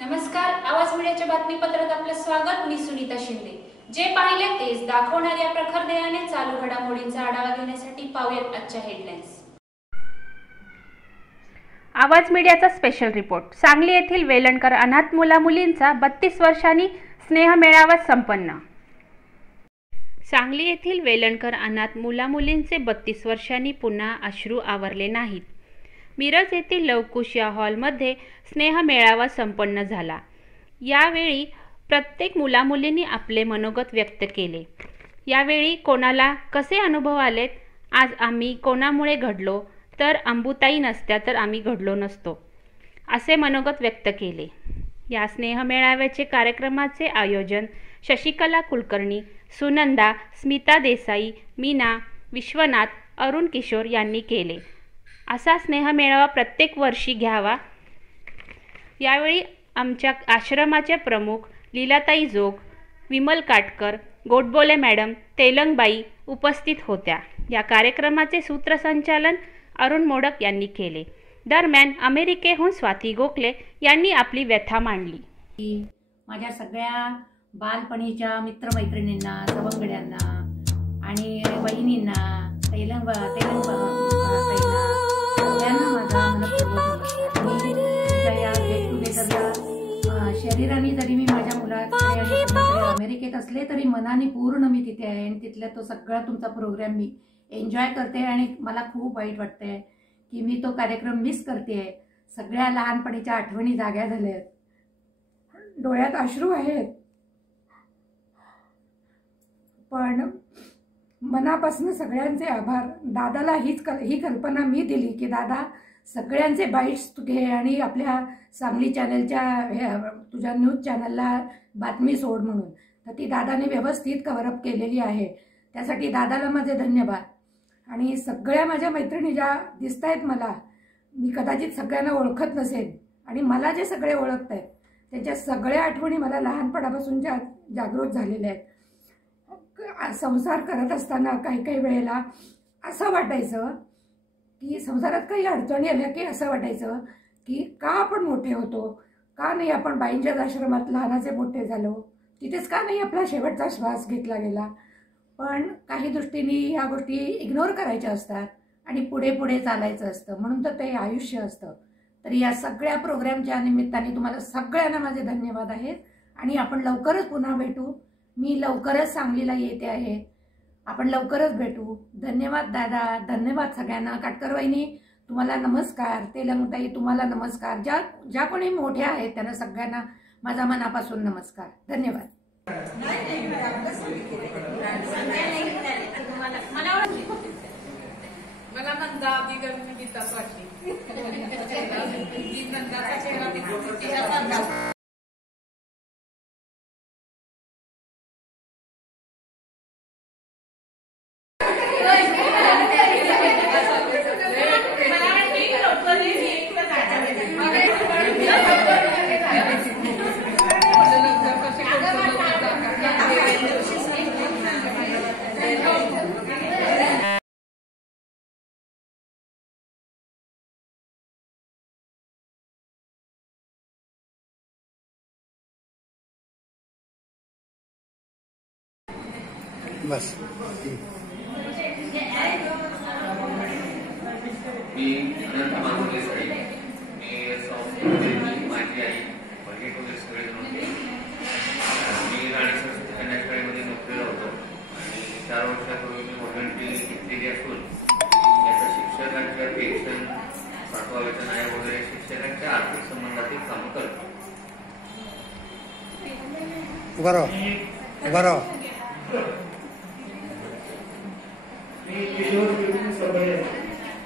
नमस्कार, आवाज मीडियाच्या बातमीपत्रात आपलं स्वागत। मी सुनीता शिंदे। जे पाहिले तेच दाखवणाऱ्या प्रखर ध्येयाने चालू घडामोडींचा आढावा घेण्यासाठी पाहूयात आजच्या हेडलाईन्स। आवाज मीडियाचा स्पेशल रिपोर्ट। सांगली येथील वेलणकर अनाथ मुला-मुलींचा 32 वर्षांनी स्नेह मेळावा संपन्न। सांगली येथील वेलणकर अनाथ मुला-मुलींचे 32 वर्षांनी पुन्हा अश्रू आवरले नाहीत। मिरज येथील लवकुश या हॉलमध्ये स्नेह मेळावा संपन्न झाला। यावेळी प्रत्येक मुला-मुलींनी आपले मनोगत व्यक्त केले। यावेळी कोणाला कसे अनुभव आलेत, आज आम्ही कोणामुळे घडलो, तर अंबुताई नसत्या तर आम्ही घडलो नसतो, असे मनोगत व्यक्त केले। या स्नेह मेळाव्याचे कार्यक्रमाचे आयोजन शशिकला कुलकर्णी, सुनंदा, स्मिता देसाई, मीना, विश्वनाथ, अरुण किशोर यांनी केले। असा स्नेह मेळावा प्रत्येक वर्षी घ्यावा। यावेळी आमच्या आश्रमाचे प्रमुख लीलाताई जोग, विमल काटकर, गोडबोले मॅडम, तेलंगबाई उपस्थित होत्या। या कार्यक्रमाचे सूत्रसंचालन अरुण मोडक यांनी केले। दरम्यान अमेरिकेहून स्वाती गोखले यांनी आपली व्यथा मांडली। माझ्या सगळ्या बालपणीच्या मित्रमैत्रिणींना, सवंगड्यांना आणि बहिणींना, शरीराने जरी मी माझ्या मुलाकडे अमेरिकेत असले तरी मनाने पूर्ण मी तिथे आहे आणि तिथला तो सगळा तुमचा प्रोग्राम मी एन्जॉय करते आणि मला खूप वाईट वाटतंय की मी तो कार्यक्रम मिस करते। सगळ्या लहानपणीच्या आठवणी जाग्या झाल्यात, डोळ्यात अश्रू आहेत, पण मनापासून सगळ्यांचे आभार। दादाला ही कल्पना मी दिली की दादा सगळ्यांचे बाईट्स तू घे आणि आपल्या सांगली चॅनलच्या तुझ्या न्यूज चॅनलला बातमी सोड म्हणून, तर ती दादाने व्यवस्थित कव्हरअप केलेली आहे। त्यासाठी दादाला माझे धन्यवाद। आणि सगळ्या माझ्या मैत्रिणी ज्या दिसत आहेत मला, मी कदाचित सगळ्यांना ओळखत नसेल आणि मला जे सगळे ओळखत आहेत त्यांच्या सगळ्या आठवणी मला लहानपणापासून जागृत झालेल्या आहेत। संसार करत असताना काही वेळेला असं वाटायचं की संसारात काही अडचणी आल्या की असं वाटायचं की का आपण मोठे होतो, का नाही आपण बाईंच्याच आश्रमात लहानाचे मोठे झालो, तिथेच का नाही आपला शेवटचा श्वास घेतला गेला। पण काही दृष्टीने ह्या गोष्टी इग्नोर करायच्या असतात आणि पुढे पुढे चालायचं असतं, म्हणून तर ते आयुष्य असतं। तर या सगळ्या प्रोग्रामच्या निमित्ताने तुम्हाला सगळ्यांना माझे धन्यवाद आहेत आणि आपण लवकरच पुन्हा भेटू। मी लवकरच सांगलीला येते आहे, आपण लवकरच भेटू। धन्यवाद दादा, धन्यवाद सगळ्यांना। काटकर वहिनी तुम्हाला नमस्कार, तेलंगताई तुम्हाला नमस्कार, ज्या कोणी मोठ्या आहेत त्यांना सगळ्यांना माझा मनापासून नमस्कार, धन्यवाद। मला नंदा गीताच वाटली नंदाचा चेहरा बस। मी अनंत मानवले साई, मी संस्थेची माझी आई बहीण वगैरे सगळे जण होते। मी राणी सरस्वती कन्या शाळेमध्ये नोकरीला होतो आणि 4 वर्षापूर्वी मी व्हॉलंटरी घेतलेली असून याचा शिक्षकांच्या पेन्शन, 7वा वेतन आयोग वगैरे शिक्षकांच्या आर्थिक संबंधातील कामं करतो। बरोबर मी किशोर सबळे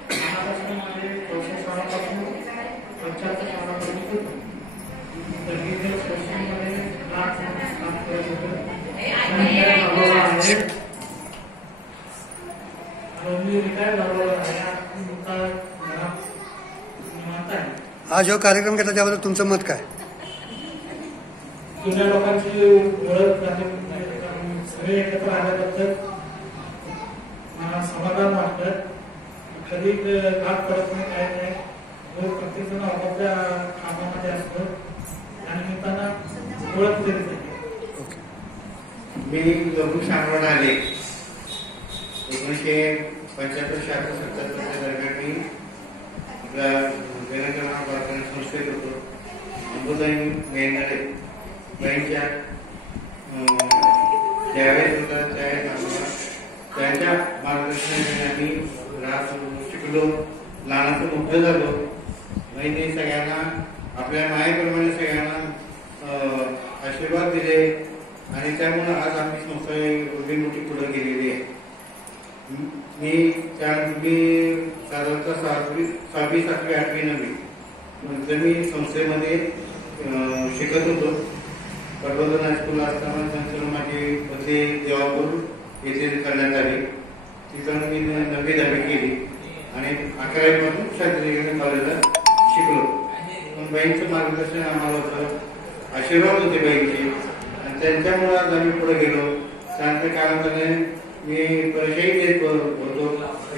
महाराष्ट्र मध्ये 200 पंचायत शाळापर्यंत होतो। तर सोशलमध्ये काम करत होतो। मी रिटायर झालो आहे। हा जो कार्यक्रम घेतला त्याबद्दल तुमचं मत काय? जुन्या लोकांची ओळख झाली, सगळे एकत्र आल्याबद्दल मला समाधान वाटतं। कधी घात पडत नाही, काय नाही, प्रत्येक जण आपापल्या कामामध्ये असतो आणि ओळख तरी झाली. मी लघु शामराव आले 1975-76 दरम्यान मी वेलंकरणा कारखाना संस्थेत होतो. अंबुताई मेहनाडे यांच्या ज्यावेळेस होता त्यावेळेस आम्हाला त्यांच्या मार्गदर्शनाने आम्ही शिकलो, लहानाचं मोठं झालो. महिने सगळ्यांना आपल्या मायेप्रमाणे सगळ्यांना आशीर्वाद दिले आणि त्यामुळे आज आम्ही संस्था एवढी मोठी पुढे गेलेली आहे. मी साधारणतः 6वी, 7वी, 8वी, 9वी नंतर मी संस्थेमध्ये शिकत होतो. प्रबोधन हायस्कूल असताना नंतर माझी बदली देवापूर येथे करण्यात आली. तिथं मी 9वी 10वी केली आणि 11वीपासून शास्त्री कॉलेजला शिकलो. पण बाईंचं मार्गदर्शन आम्हाला होतं, आशीर्वाद होते बाईंचे आणि त्यांच्यामुळे आज आम्ही पुढे गेलो. त्यानंतर कालांतराने मी परीक्षाही देत होतो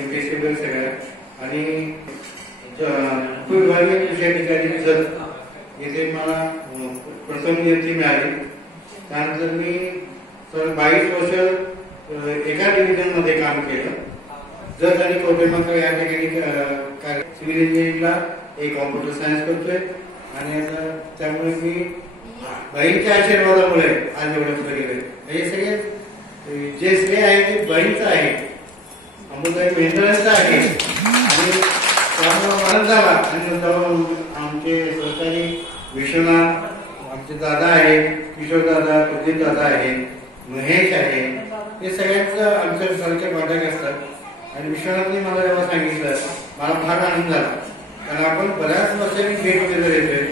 MPSC सगळ्या आणि विभागीय कृषी अधिकारी जत येथे मला प्रथम नियुक्ती मिळाली. त्यानंतर मी 22 वर्ष एका डिव्हिजन मध्ये काम केलं. जत आणि कवठेमहांकाळ या ठिकाणी सिव्हिल इंजिनिअरिंगला एक कॉम्प्युटर सायन्स करतोय आणि आता त्यामुळे मी बाईंच्या आशीर्वादामुळे आज एवढं पुढे गेलोय. हे सगळे जे श्रेय आहे ते बाईंचं आहे, अंबुताई मेहंदळांचं आहे आणि त्यामुळे मला झाला. आणि आमचे सहकारी विश्वनाथ, आमचे दादा आहेत, किशोर दादा, प्रदीप दादा आहे, महेश आहे, हे सगळ्यांचं आमच्या सारखे वाटक असतात. आणि विश्वनाथने मला जेव्हा सांगितलं मला फार आनंद झाला, कारण आपण बऱ्याच वर्षांनी गेट टुगेदर येतोय,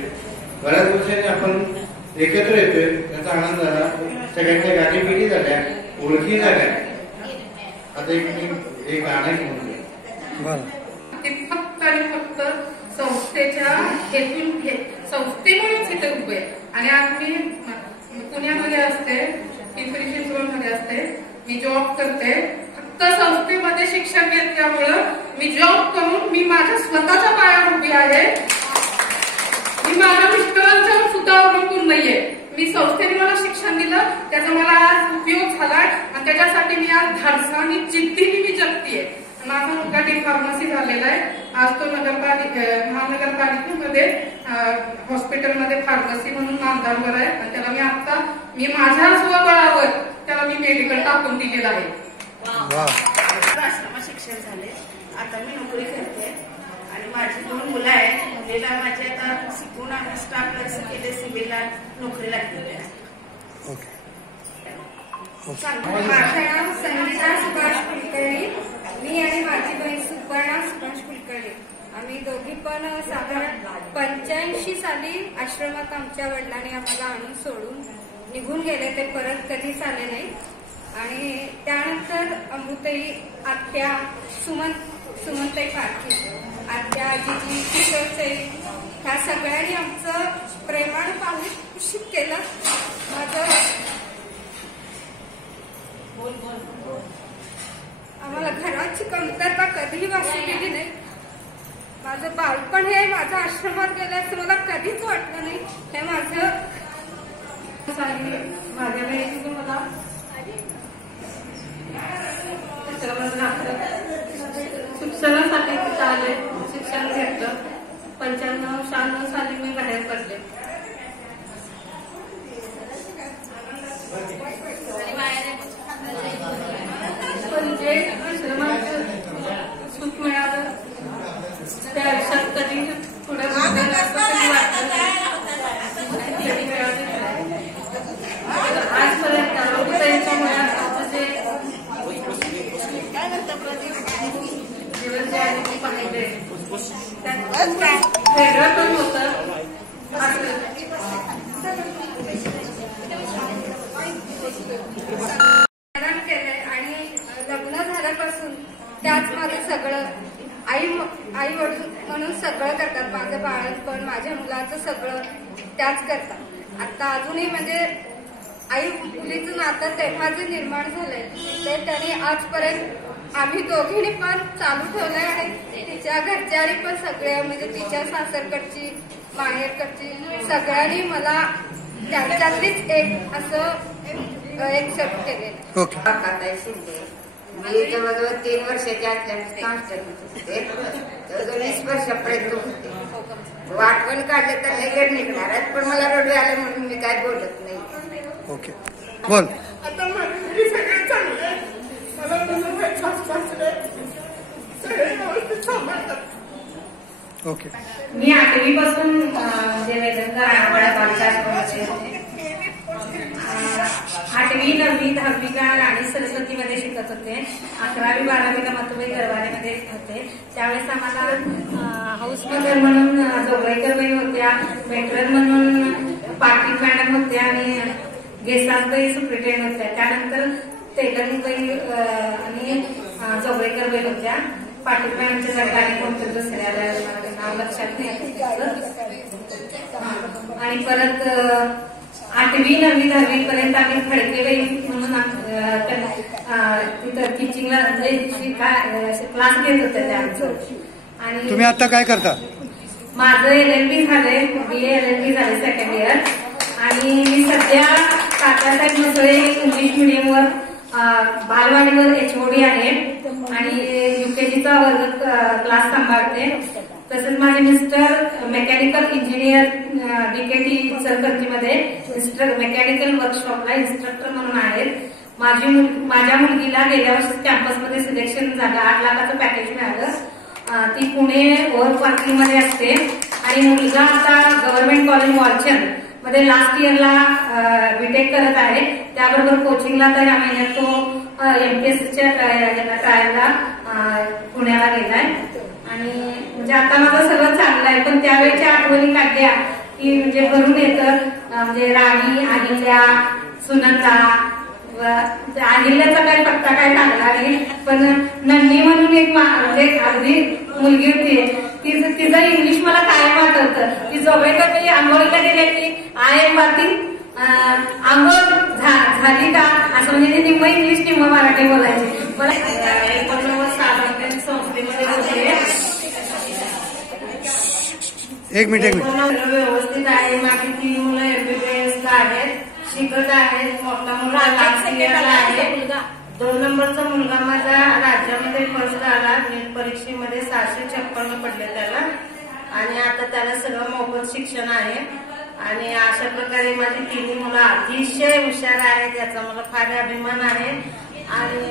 बऱ्याच वर्षांनी आपण एकत्र येतोय, त्याचा आनंद झाला. सगळ्यांच्या गाठीभेटी झाल्या, ओळखी झाल्या. आता एक गाणं म्हणतोय फक्त आणि फक्त संस्थेच्या हेतून संस्थेमुळेच इथे उभे आणि आज मी पुण्यामध्ये असते, पिंपरी चिंचवडमध्ये असते, मी जॉब करते. फक्त संस्थेमध्ये शिक्षण घेतल्यामुळं मी जॉब करून मी माझ्या स्वतःच्या पायावर उभी आहे. मी माझ्या मिस्टरांच्यावर सुद्धा अवलंबून नाहीये. मी संस्थेने मला शिक्षण दिलं, त्याचा मला आज उपयोग झालाय आणि त्याच्यासाठी मी आज धाडसाने जिद्दीने मी जगतीये. माझा मुलगा डी फार्मसी झालेला आहे. आज तो महानगरपालिकेमध्ये हॉस्पिटलमध्ये फार्मसी म्हणून नामदारवर आहे आणि त्याला मी माझ्या स्वबळावर त्याला मी मेडिकल टाकून दिलेलं आहे. आश्रमात शिक्षण झाले, आता मी नोकरी करते आणि माझी 2 मुलं आहेत. मुलीला माझी आता शिकून आम्ही स्टाफ नर्स केले, सिव्हिलला नोकरी लागलेली आहे. माझं नाव संगीता सुभाष कुलकर्णी. मी आणि माझी बहीण सुपर्णा सुभाष कुलकर्णी, आम्ही दोघी पण साधारण 85 साली आश्रमात आमच्या वडिलांनी आम्हाला आणून सोडून निघून गेले. ते परत कधीच आले नाही. आणि त्यानंतर अमृताई, आत्या, सुमनताई पारखी, आत्या, आजीजी, किशोरताई, ह्या सगळ्यांनी आमचं प्रेमानं पालनपोषण केलं. आम्हाला घराची कमतरता कधीही वाटू दिली नाही. माझं बालपण हे माझ्या आश्रमात गेलं असं मला कधीच वाटलं नाही. हे माझं माझ्या वेळेस मला शिक्षणासाठी तिथं आले, शिक्षण घेतलं. 95-96 साली मी बाहेर पडले. पण जे आश्रमात सुख मिळालं त्या आयुष्यात कधी पुढे वाटलं आजपर्यंत त्यांच्या मुळात जे दिवस जे आहे ते पाहिले वेगळं पण होतं. केलंय आणि लग्न झाल्यापासून त्याच माझं सगळं आई वडील म्हणून सगळं करतात. माझं बाळपण, माझ्या मुलाचं सगळं त्याच करतात. आता अजूनही म्हणजे आई मुलीचं नातं तेव्हा जे निर्माण झालंय ते त्यांनी आजपर्यंत आम्ही दोघींनी पण चालू ठेवलंय. आणि तिच्या घरच्यांनी पण सगळ्या म्हणजे तिच्या सासरकडची, माहेरकडची सगळ्यांनी मला त्याच्यातलीच एक असं एक्सेप्ट केलेलं. ओके. काकाताई शिंदे. मी जवळजवळ 3 वर्षाची असल्याने होते, जवळजवळ 20 वर्षापर्यंत होते. आठवण काढले तर लगेच निघणार आहेत, पण मला रडू आले म्हणून मी काय बोलत नाही. ओके, बोल. आता माझी सगळे चांगले, मला तुझं सगळे व्यवस्थित सांभाळतात. ओके. मी 8वी पासून वेदनकर आठवड्यात 8वी 9वी 10वी राणी सरस्वती मध्ये शिकत होते. 11वी 12वीला मातुबाई गरवारेमध्ये होते. त्यावेळेस आम्हाला हाऊस मदर म्हणून जोगळेकरबाई होत्या, मेट्रन म्हणून पाटील मॅडम होत्या आणि गेसासबाई सुप्रिटेंडेंट होत्या. त्यानंतर तेलंगबाई आणि जोगळेकरबाई होत्या. पाटील मॅडमच्या जागा आणि कोणत्या दुसऱ्याला नाव लक्षात नाही. आणि परत 8वी 9वी 10वी पर्यंत आम्ही खडकेबाई म्हणून तिथं टीचिंगला क्लास घेत होते त्या. आणि तुम्ही आता काय करता? माझं LLB झालंय, BA LLB झाले 2nd इयर. आणि मी सध्या काकासाहेब मसळे इंग्लिश मिडियमवर बालवाडीवर HOD आहे आणि UKGचा वर्ग क्लास सांभाळते. तसेच माझे मिस्टर मेकॅनिकल इंजिनियर DKT इचलकरंजीमध्ये मेकॅनिकल वर्कशॉपला इन्स्ट्रक्टर म्हणून आहेत. माझ्या मुलगीला गेल्या वर्षी कॅम्पसमध्ये सिलेक्शन झालं, 8 लाखाचं पॅकेज मिळालं. ती पुणे ओव्हर पार्किंगमध्ये असते आणि मुलगा आता गव्हर्नमेंट कॉलेज वालचंद मध्ये लास्ट इयरला BTech करत आहे. त्याबरोबर कोचिंगला तर या महिन्यात तो MPSCच्या ट्रायलला पुण्याला गेलाय. आणि म्हणजे आता माझं सगळं चांगलं आहे, पण त्यावेळेच्या आठवणी काढल्या की म्हणजे भरून येतं. म्हणजे राणी, अहिल्या, सुनंदा, अहिल्याचा काही पत्ता काय लागला नाही, पण नंदी म्हणून एक अगदी मुलगी होती, तिचं इंग्लिश मला कायम आठवतं. ती जोगळेकर आंघोळीला गेल्या की आय एम बाथिंग, आंघोळ झाली का असं म्हणजे ती निम्म इंग्लिश निम्म मराठी बोलायची. मला 89 सालापर्यंत संस्थेमध्ये होते. 1 मिनिट. व्यवस्थित आहे. माझी 3 मुलं MBBS आहेत, शिकत आहेत. मोठा मुलगा लास्ट इयरला आहे. 2 नंबरचा मुलगा माझा राज्यामध्ये फर्स्ट आला. नीट परीक्षेमध्ये 656 पडले त्याला आणि आता त्याला सगळं मोफत शिक्षण आहे. आणि अशा प्रकारे माझी 3 मुलं अतिशय हुशार आहेत, याचा मला फार अभिमान आहे. आणि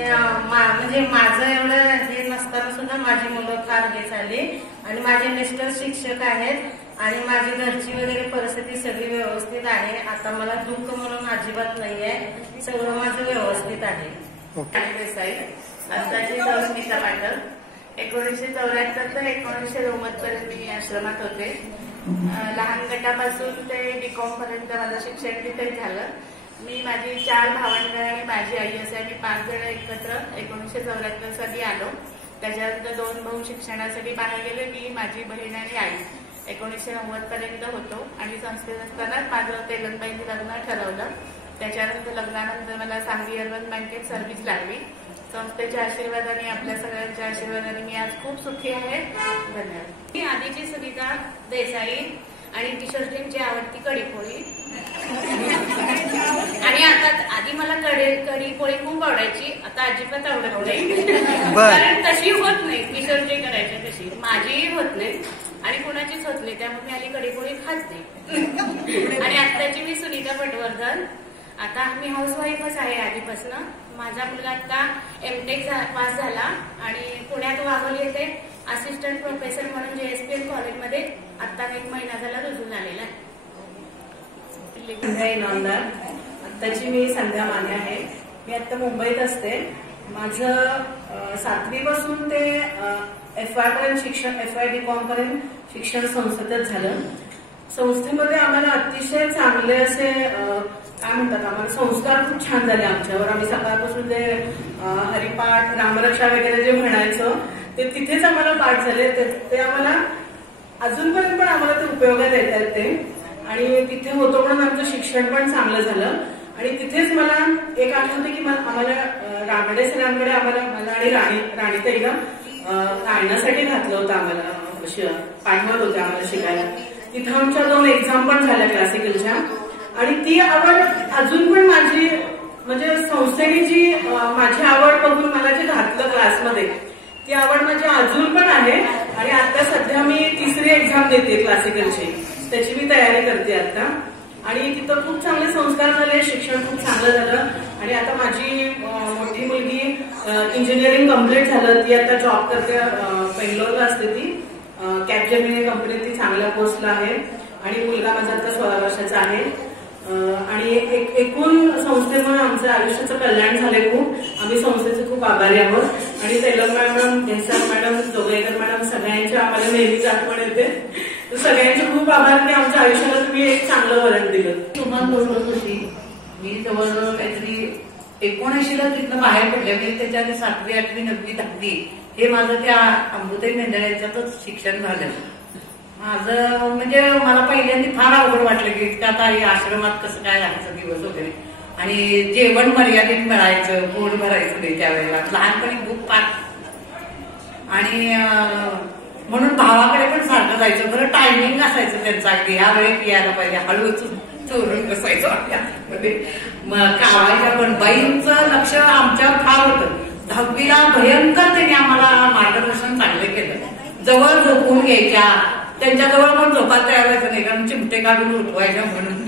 म्हणजे माझं एवढं हे नसताना सुद्धा माझी मुलं फार हे झाली. आणि माझे मिस्टर शिक्षक आहेत आणि माझी घरची वगैरे परिस्थिती सगळी व्यवस्थित आहे. आता मला दुःख म्हणून अजिबात नाहीये, सगळं माझं व्यवस्थित आहे. देसाई, आताची स्मिता पाटल. 1974 ते 1990 पर्यंत मी आश्रमात होते. लहान गटापासून ते BCom पर्यंत माझं शिक्षण तिथेच झालं. मी माझी 4 भावंड आणि माझी आई असे आम्ही 5 जण एकत्र 1974 साली आलो. त्याच्यानंतर 2 भाऊ शिक्षणासाठी बाहेर गेले. मी, माझी बहीण आणि आई 1990 पर्यंत होतो. आणि संस्थेत असताना माझं तेलंगबाईंनी लग्न ठरवलं. त्याच्यानंतर लग्नानंतर मला सांगली अर्बन बँकेत सर्व्हिस लागली. संस्थेच्या आशीर्वादाने, आपल्या सगळ्यांच्या आशीर्वादाने मी आज खूप सुखी आहे. धन्यवाद. मी आधीची सुनीता देसाई आणि किशोरजींची आवडती कढीपोळी. आणि आता आधी मला कढीपोळी खूप आवडायची, आता अजिबात आवडत नाही. कारण तशी होत नाही, किशोरजी करायची तशी माझी होत नाही आणि कुणाचीच होत नाही, त्यामुळे मी आली कढीपोळी खात नाही. आणि आत्ताची मी सुनीता पटवर्धन. आता मी हाऊसवाईफच आहे आधीपासून. माझा मुलगा आता MTech पास झाला आणि पुण्यात वाघोली येथे असिस्टंट प्रोफेसर म्हणून JSPL कॉलेजमध्ये आता 1 महिना झाला रुजू झालेला आहे. आत्ताची मी संध्या माने आहे. मी आता मुंबईत असते. माझं 7वी पासून ते FY पर्यंत शिक्षण, FY BCom पर्यंत शिक्षण संस्थेतच झालं. संस्थेमध्ये आम्हाला अतिशय चांगले असे काय म्हणतात, आम्हाला संस्कार खूप छान झाले आमच्यावर. आम्ही सकाळपासून ते हरिपाठ, रामरक्षा वगैरे जे म्हणायचो ते तिथेच आम्हाला पाठ झाले. ते आम्हाला अजूनपर्यंत पण आम्हाला ते उपयोगात येतात ते. आणि तिथे होतो म्हणून आमचं शिक्षण पण चांगलं झालं. आणि तिथेच मला एक आठवतं की आम्हाला रानडे सरांकडे मला आणि राणीताईला गायनासाठी घातलं होतं. आम्हाला पाठवत होत्या आम्हाला शिकायला. तिथं आमच्या 2 एक्झाम पण झाल्या क्लासिकलच्या. आणि ती आवड अजून पण माझी म्हणजे संस्थेने जी माझी आवड बघून मला जे घातलं क्लासमध्ये ती आवड माझी अजून पण आहे. आणि आता सध्या मी 3री एक्झाम देते क्लासिकलची, त्याची मी तयारी करते आता. आणि तिथं खूप चांगले संस्कार झाले, शिक्षण खूप चांगलं झालं. आणि आता माझी मोठी मुलगी इंजिनिअरिंग कम्प्लीट झालं, ती आता जॉब करते, बेंगलोरला असते ती, कॅपजेमिनी कंपनीत ती चांगल्या पोस्टला आहे. आणि मुलगा माझा आता 16 वर्षाचा आहे. आणि एकूण संस्थेमुळे आमचं आयुष्याचं कल्याण झाले खूप. आम्ही संस्थेचे खूप आभारी आहोत. आणि Telang madam, Desai madam, Joglekar madam सगळ्यांच्या आम्हाला नेहमीच आठवण येते. सगळ्यांचे खूप आभार की आमच्या आयुष्याला तुम्ही एक चांगलं वळण दिलं. सुमन बोलत होती, मी जवळजवळ काहीतरी 79ला तिथनं बाहेर पडले. म्हणजे त्याच्या 7वी, 8वी, 9वी, 10वी हे माझं त्या अंबुताई मेंदळ्यांच्यातच शिक्षण झालं. माझं म्हणजे मला पहिल्यांदा फार अवघड वाटलं की त्यात आश्रमात कसं काय राहायचं दिवस वगैरे. आणि जेवण मर्यादित मिळायचं, पोट भरायचं नाही त्यावेळेला, लहानपणी खूप फार. आणि म्हणून भावाकडे पण सारखं जायचं. बरं टायमिंग असायचं त्यांचा, अगदी ह्या वेळेत यायला पाहिजे, हळूच चोरून बसायचं आपल्यामध्ये. कावायच्या पण बाईंचं लक्ष आमच्यावर फार होतं. 10वीला भयंकर त्यांनी आम्हाला मार्गदर्शन चांगलं केलं. जवळ झोपून घ्यायच्या, त्यांच्याजवळ पण झोपायला तयार व्हायचं नाही, कारण चिमटे काढून उठवायच्या म्हणून.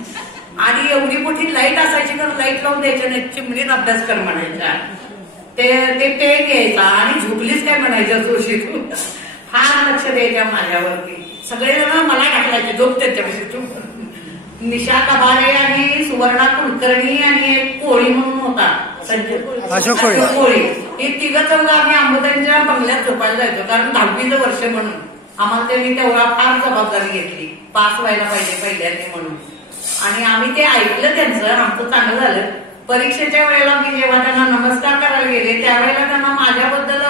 आणि एवढी मोठी लाईट असायची तर लाईट लावून द्यायच्या नाही, चिमणीत अभ्यास कर म्हणायच्या. ते पेन घ्यायचा आणि झोपलीच काय म्हणायच्या जोशीतून. फार लक्ष द्यायच्या माझ्यावरती. सगळेजण मला टाकलायचे झोप त्यांच्यापाशी. निशा कबारे आणि सुवर्णा कुलकर्णी आणि एक कोळी म्हणून होता, अशोक कोळी. हे 3 चौघ आम्ही अंबुताईंच्या बंगल्यात झोपायला जायचो, कारण 10वीचं वर्ष म्हणून आम्हाला त्यांनी तेवढा फार जबाबदारी घेतली, पास व्हायला पाहिजे पहिल्यांदा म्हणून. आणि आम्ही ते ऐकलं त्यांचं, आमचं चांगलं झालं. परीक्षेच्या वेळेला मी जेव्हा त्यांना नमस्कार करायला गेले त्यावेळेला त्यांना माझ्याबद्दल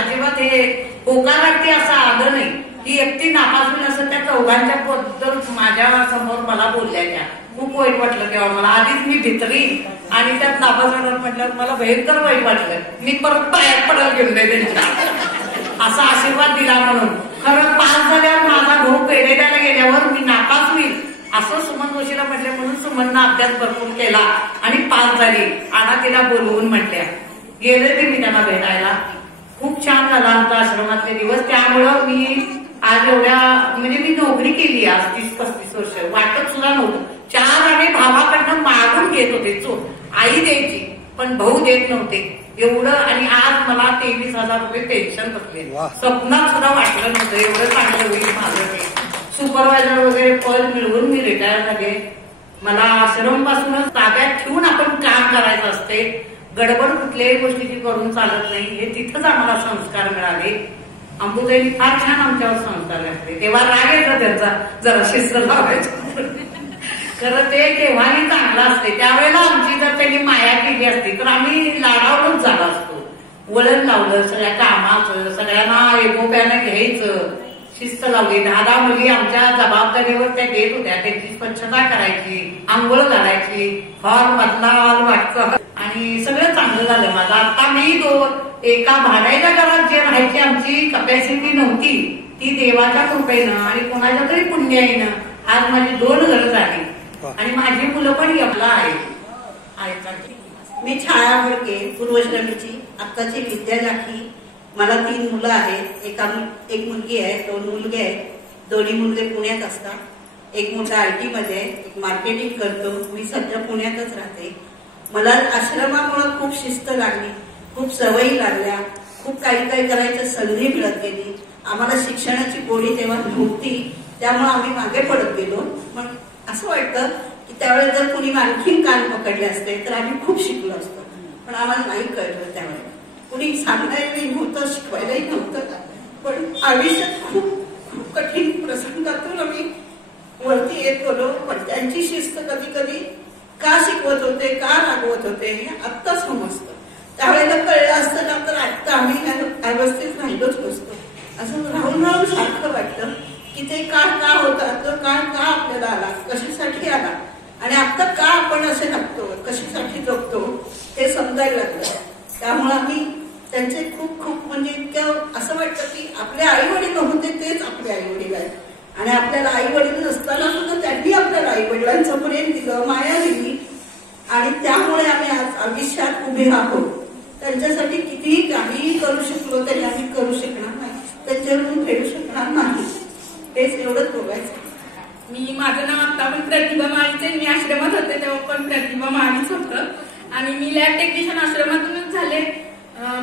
अजिबात हे होकार लागते असं आलं नाही. ही एकटी नापासून असं त्या चौघांच्या बद्दल माझ्या समोर मला बोलल्या. त्या खूप वाईट वाटलं तेव्हा मला. आधीच मी भितरी आणि त्यात नापास म्हटल्यावर मला भयंकर वाईट वाटलं. मी परत पायात पडायला गेलो नाही त्यांच्या, असा आशीर्वाद दिला म्हणून. खरं पास झाल्यावर माझा भाऊ पेढेला गेल्यावर मी नापास होईल असं सुमन जोशीला म्हटले, म्हणून सुमननं अभ्यास भरपूर केला आणि पास झाली. आणा तिला बोलवून म्हटल्या. गेले ते मी त्यांना भेटायला. खूप छान झाला आमचा आश्रमातले दिवस. त्यामुळं मी आज एवढ्या म्हणजे मी नोकरी केली आज 30-35 वर्ष. वाटत सुद्धा नव्हतं. 4 आणे भावाकडनं मागून घेत होते, आई द्यायची पण भाऊ देत नव्हते एवढं. आणि आज मला 23,000 रुपये पेन्शन बसले. स्वप्नात सुद्धा वाटलं नव्हतं एवढं चांगलं होईल माझं. सुपरवायझर वगैरे पद मिळवून मी रिटायर झाले. मला आश्रम पासूनच ताब्यात ठेवून आपण काम करायचं असते. गडबड कुठल्याही गोष्टीची करून चालत नाही. हे तिथंच आम्हाला संस्कार मिळाले. अंबुताईंनी फार छान आमच्यावर संस्कार घातले. तेव्हा राग येतो त्यांचा, जरा शिस्त लावायचं. खरं ते केव्हाही चांगलं असते. त्यावेळेला आमची जर त्यांनी माया केली असती तर आम्ही लाडावूनच झाला असतो. वळण लावलं सगळ्या कामाचं, सगळ्यांना एकोप्यानं घ्यायचं, शिस्त लावली. 10 मुली आमच्या जबाबदारीवर त्या देत होत्या. त्यांची स्वच्छता करायची, आंघोळ घालायची, हॉल मधला हॉल वाटचं, आणि सगळं चांगलं झालं माझं. आता मी एका भाड्याच्या घरात जे राहायची आमची कपॅसिटी नव्हती, ती देवाच्या कृपेनं आणि कोणाच्या तरी पुण्याईनं आज माझी 2 घरं झाली. आणि माझी मुलं पण आपला आहेत. मी छाया फडके, पूर्वश्रमीची, आत्ताची विद्या लाखी. मला 3 मुलं आहेत. एक मुलगी आहे, 2 मुलगे आहेत. दोन्ही मुलगे पुण्यात असतात. एक मोठा IT मध्ये आहे, एक मार्केटिंग करतो. मी सध्या पुण्यातच राहते. मला आश्रमामुळे खूप शिस्त लागली, खूप सवयी लागल्या, खूप काही करायचं संधी मिळत गेली. आम्हाला शिक्षणाची गोडी तेव्हा नव्हती, त्यामुळे आम्ही मागे पडत गेलो. पण असं वाटतं की त्यावेळेस जर कुणी आणखीन कान पकडले असते तर आम्ही खूप शिकलो असतो. पण आम्हाला नाही कळलं त्यावेळेला. कुणी सांगायलाही नव्हतं, शिकवायलाही नव्हतं. पण आयुष्यात खूप खूप कठीण प्रसंगातून आम्ही वरती येत गेलो. पण त्यांची शिस्त कधी कधी का शिकवत होते, का रागवत होते हे आत्ता समजतं. त्यावेळेला कळलं असतं ना तर आत्ता आम्ही अवस्थेत राहिलोच नसतो. असं राहून राहून सारखं वाटतं की ते काळ का होता, तो काळ का आपल्याला आला, कशासाठी आला, आणि आता का आपण असे लागतो, कशासाठी जगतो हे समजायला लागलं. त्यामुळे आम्ही त्यांचे खूप खूप म्हणजे इतकं असं वाटतं की आपले आई वडील होते तेच आपले आई वडील आहेत. आणि आपल्याला आई वडील नसताना सुद्धा त्यांनी आपल्याला आई वडिलांचं प्रेम दिलं, माया दिली आणि त्यामुळे आम्ही आज आयुष्यात उभे आहोत. त्यांच्यासाठी कितीही काहीही करू शकलो तरी आम्ही करू शकणार नाही, त्यांच्याकडून फेडू शकणार नाही. तेच एवढंच बघायचं. माझं नाव आता पण प्रतिभा माळीच आहे. मी आश्रमात होते तेव्हा पण प्रतिभा माळीच होतं आणि मी लॅब टेक्निशियन आश्रमातूनच झाले.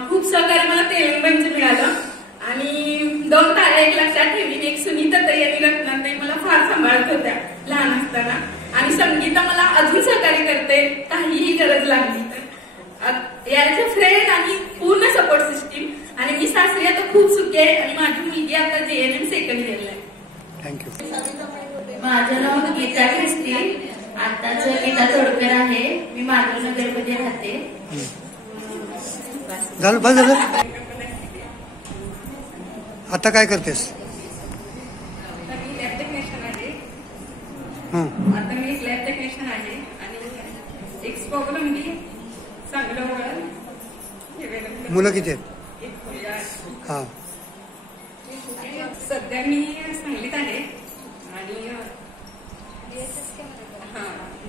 खूप सहकार्य मला तेलंगणचं मिळालं आणि 2 ताऱ्या एक लक्षात ठेवली. एक सुनीता ताई आणि रत्नाताई मला फार सांभाळत होत्या लहान असताना आणि संगीता मला अजून सहकार्य करते काहीही गरज लागली तर. याचं फ्रेंड आणि पूर्ण सपोर्ट सिस्टीम. आणि मी सासरी आता खूप सुखी आहे आणि माझी मुलगी आता JNM सेकंड इयरला आहे. थँक्यू. माझं नाव गीता ख्रिस्ती. आताच गीता तोडकर आहे. मी माधवनगरमध्ये राहते. झालं बस झालं. आता काय करतेस? मी लॅब टेक्निशियन आहे. आता मी एक लॅब टेक्निशियन आहे आणि एक स्पॉगलंबी चांगलं वळण. मुलं किती आहेत? एक मुलगा आहे. हा. सध्या मी सांगलीत आहे आणि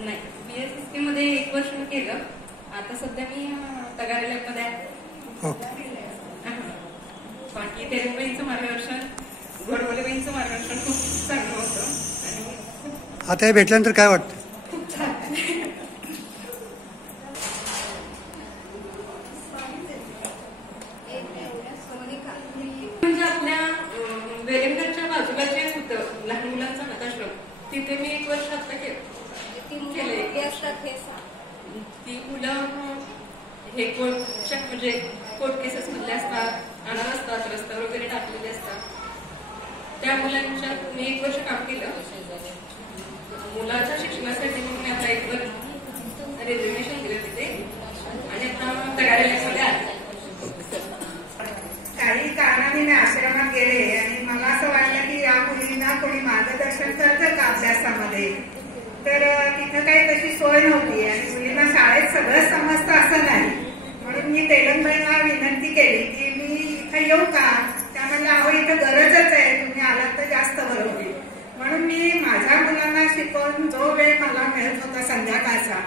नाही BSSK मध्ये 1 वर्ष केलं. आता सध्या मी तगारी लॅबमध्ये आहे. बाकी तेलंगणचं मार्गदर्शन, गोडबोलेबाईंचं मार्गदर्शन खूप चांगलं होतं. आता हे भेटल्यानंतर काय वाटतं? खूप छान. म्हणजे आपल्या वेलिंगटनच्या बाजूला जे होतं लहान मुलांचा अनाथाश्रम, तिथे मी 1 वर्ष आता केलं. ती मुलं हे म्हणजे कोर्ट केसेस मधले असतात, अनाथ असतात, रस्त्यावर वगैरे टाकलेले असतात. त्या मुलांच्या मी 1 वर्ष काम केलं. मुलाच्या शिक्षणासाठी मी आता 1 वर्ष रेझिग्नेशन दिलं तिथे आणि आता तयारीला आले. काही कारणाने मी आश्रमात गेले आणि मला असं वाटलं की या मुलींना कोणी मार्गदर्शन करतं का अभ्यासामध्ये. तर तिथं काही तशी सोय नव्हती आणि मुलींना शाळेत सगळं समजतं असं नाही. म्हणून मी तेलंगणला विनंती केली की मी इथं येऊ का. त्या म्हणल्या अहो इथं गरजच आहे, तुम्ही आलात तर जास्त बरं होईल. म्हणून मी माझ्या मुलांना शिकवून जो वेळ मला मिळत होता संध्याकाळचा,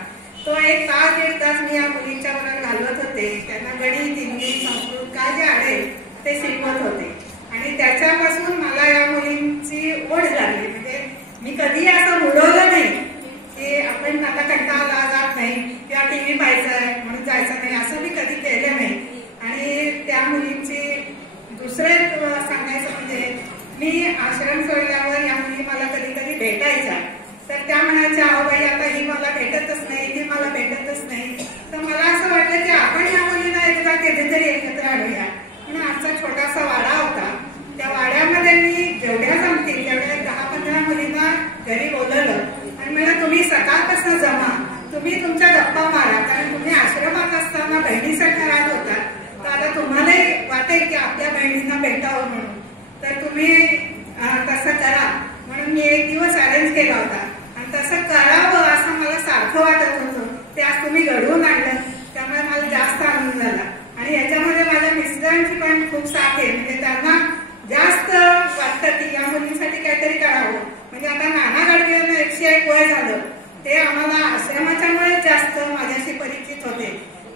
तो 1 तास 1.5 तास मी या मुलींच्या बरोबर घालवत होते. त्यांना गणित, इंग्लिश, संस्कृत काय जे आढळेल ते शिकवत होते आणि त्याच्यापासून मला या मुलींची ओढ झाली. म्हणजे मी कधी असं उडवलं नाही की आपण आता कंटाळा जात नाही किंवा TV पाहायचंय म्हणून जायचं नाही, असं मी कधी केलं नाही. आणि त्या मुलींची दुसरे सांगायचं म्हणजे मी आश्रम सोडल्यावर या मुली मला कधी कधी भेटायच्या. तर त्या म्हणायच्या अहो बाई आता ही मला भेटतच नाही, ती मला भेटतच नाही. तर मला असं वाटलं की आपण या मुलींना एकदा कधीतरी एकत्र आणूया. म्हणून आमचा छोटासा वाडा होता. त्या वाड्यामध्ये मी जेवढ्या जमतील तेवढ्या 10-15 मुलींना घरी बोलवलं आणि मला तुम्ही सकाळपासून जमा, तुम्ही तुमच्या गप्पा मारा, कारण तुम्ही आश्रमात असताना बहिणीसाठी राहत होता. तर आता तुम्हालाही वाटेल की आपल्या बहिणींना भेटावं म्हणून, तर तुम्ही तसं करा. म्हणून मी 1 दिवस अरेंज केला होता आणि तसं करावं असं मला सारखं वाटत होतं. ते आज तुम्ही घडवून आणलं त्यामुळे मला जास्त आनंद झाला. आणि याच्यामध्ये माझ्या मिस्टरांची पण खूप साथ आहे. म्हणजे त्यांना जास्त वाटतं की या मुलींसाठी काहीतरी करावं. म्हणजे आता नाना गाडगेंना 101 वय झालं, ते आम्हाला आश्रमाच्यामुळे जास्त माझ्याशी परिचित होते.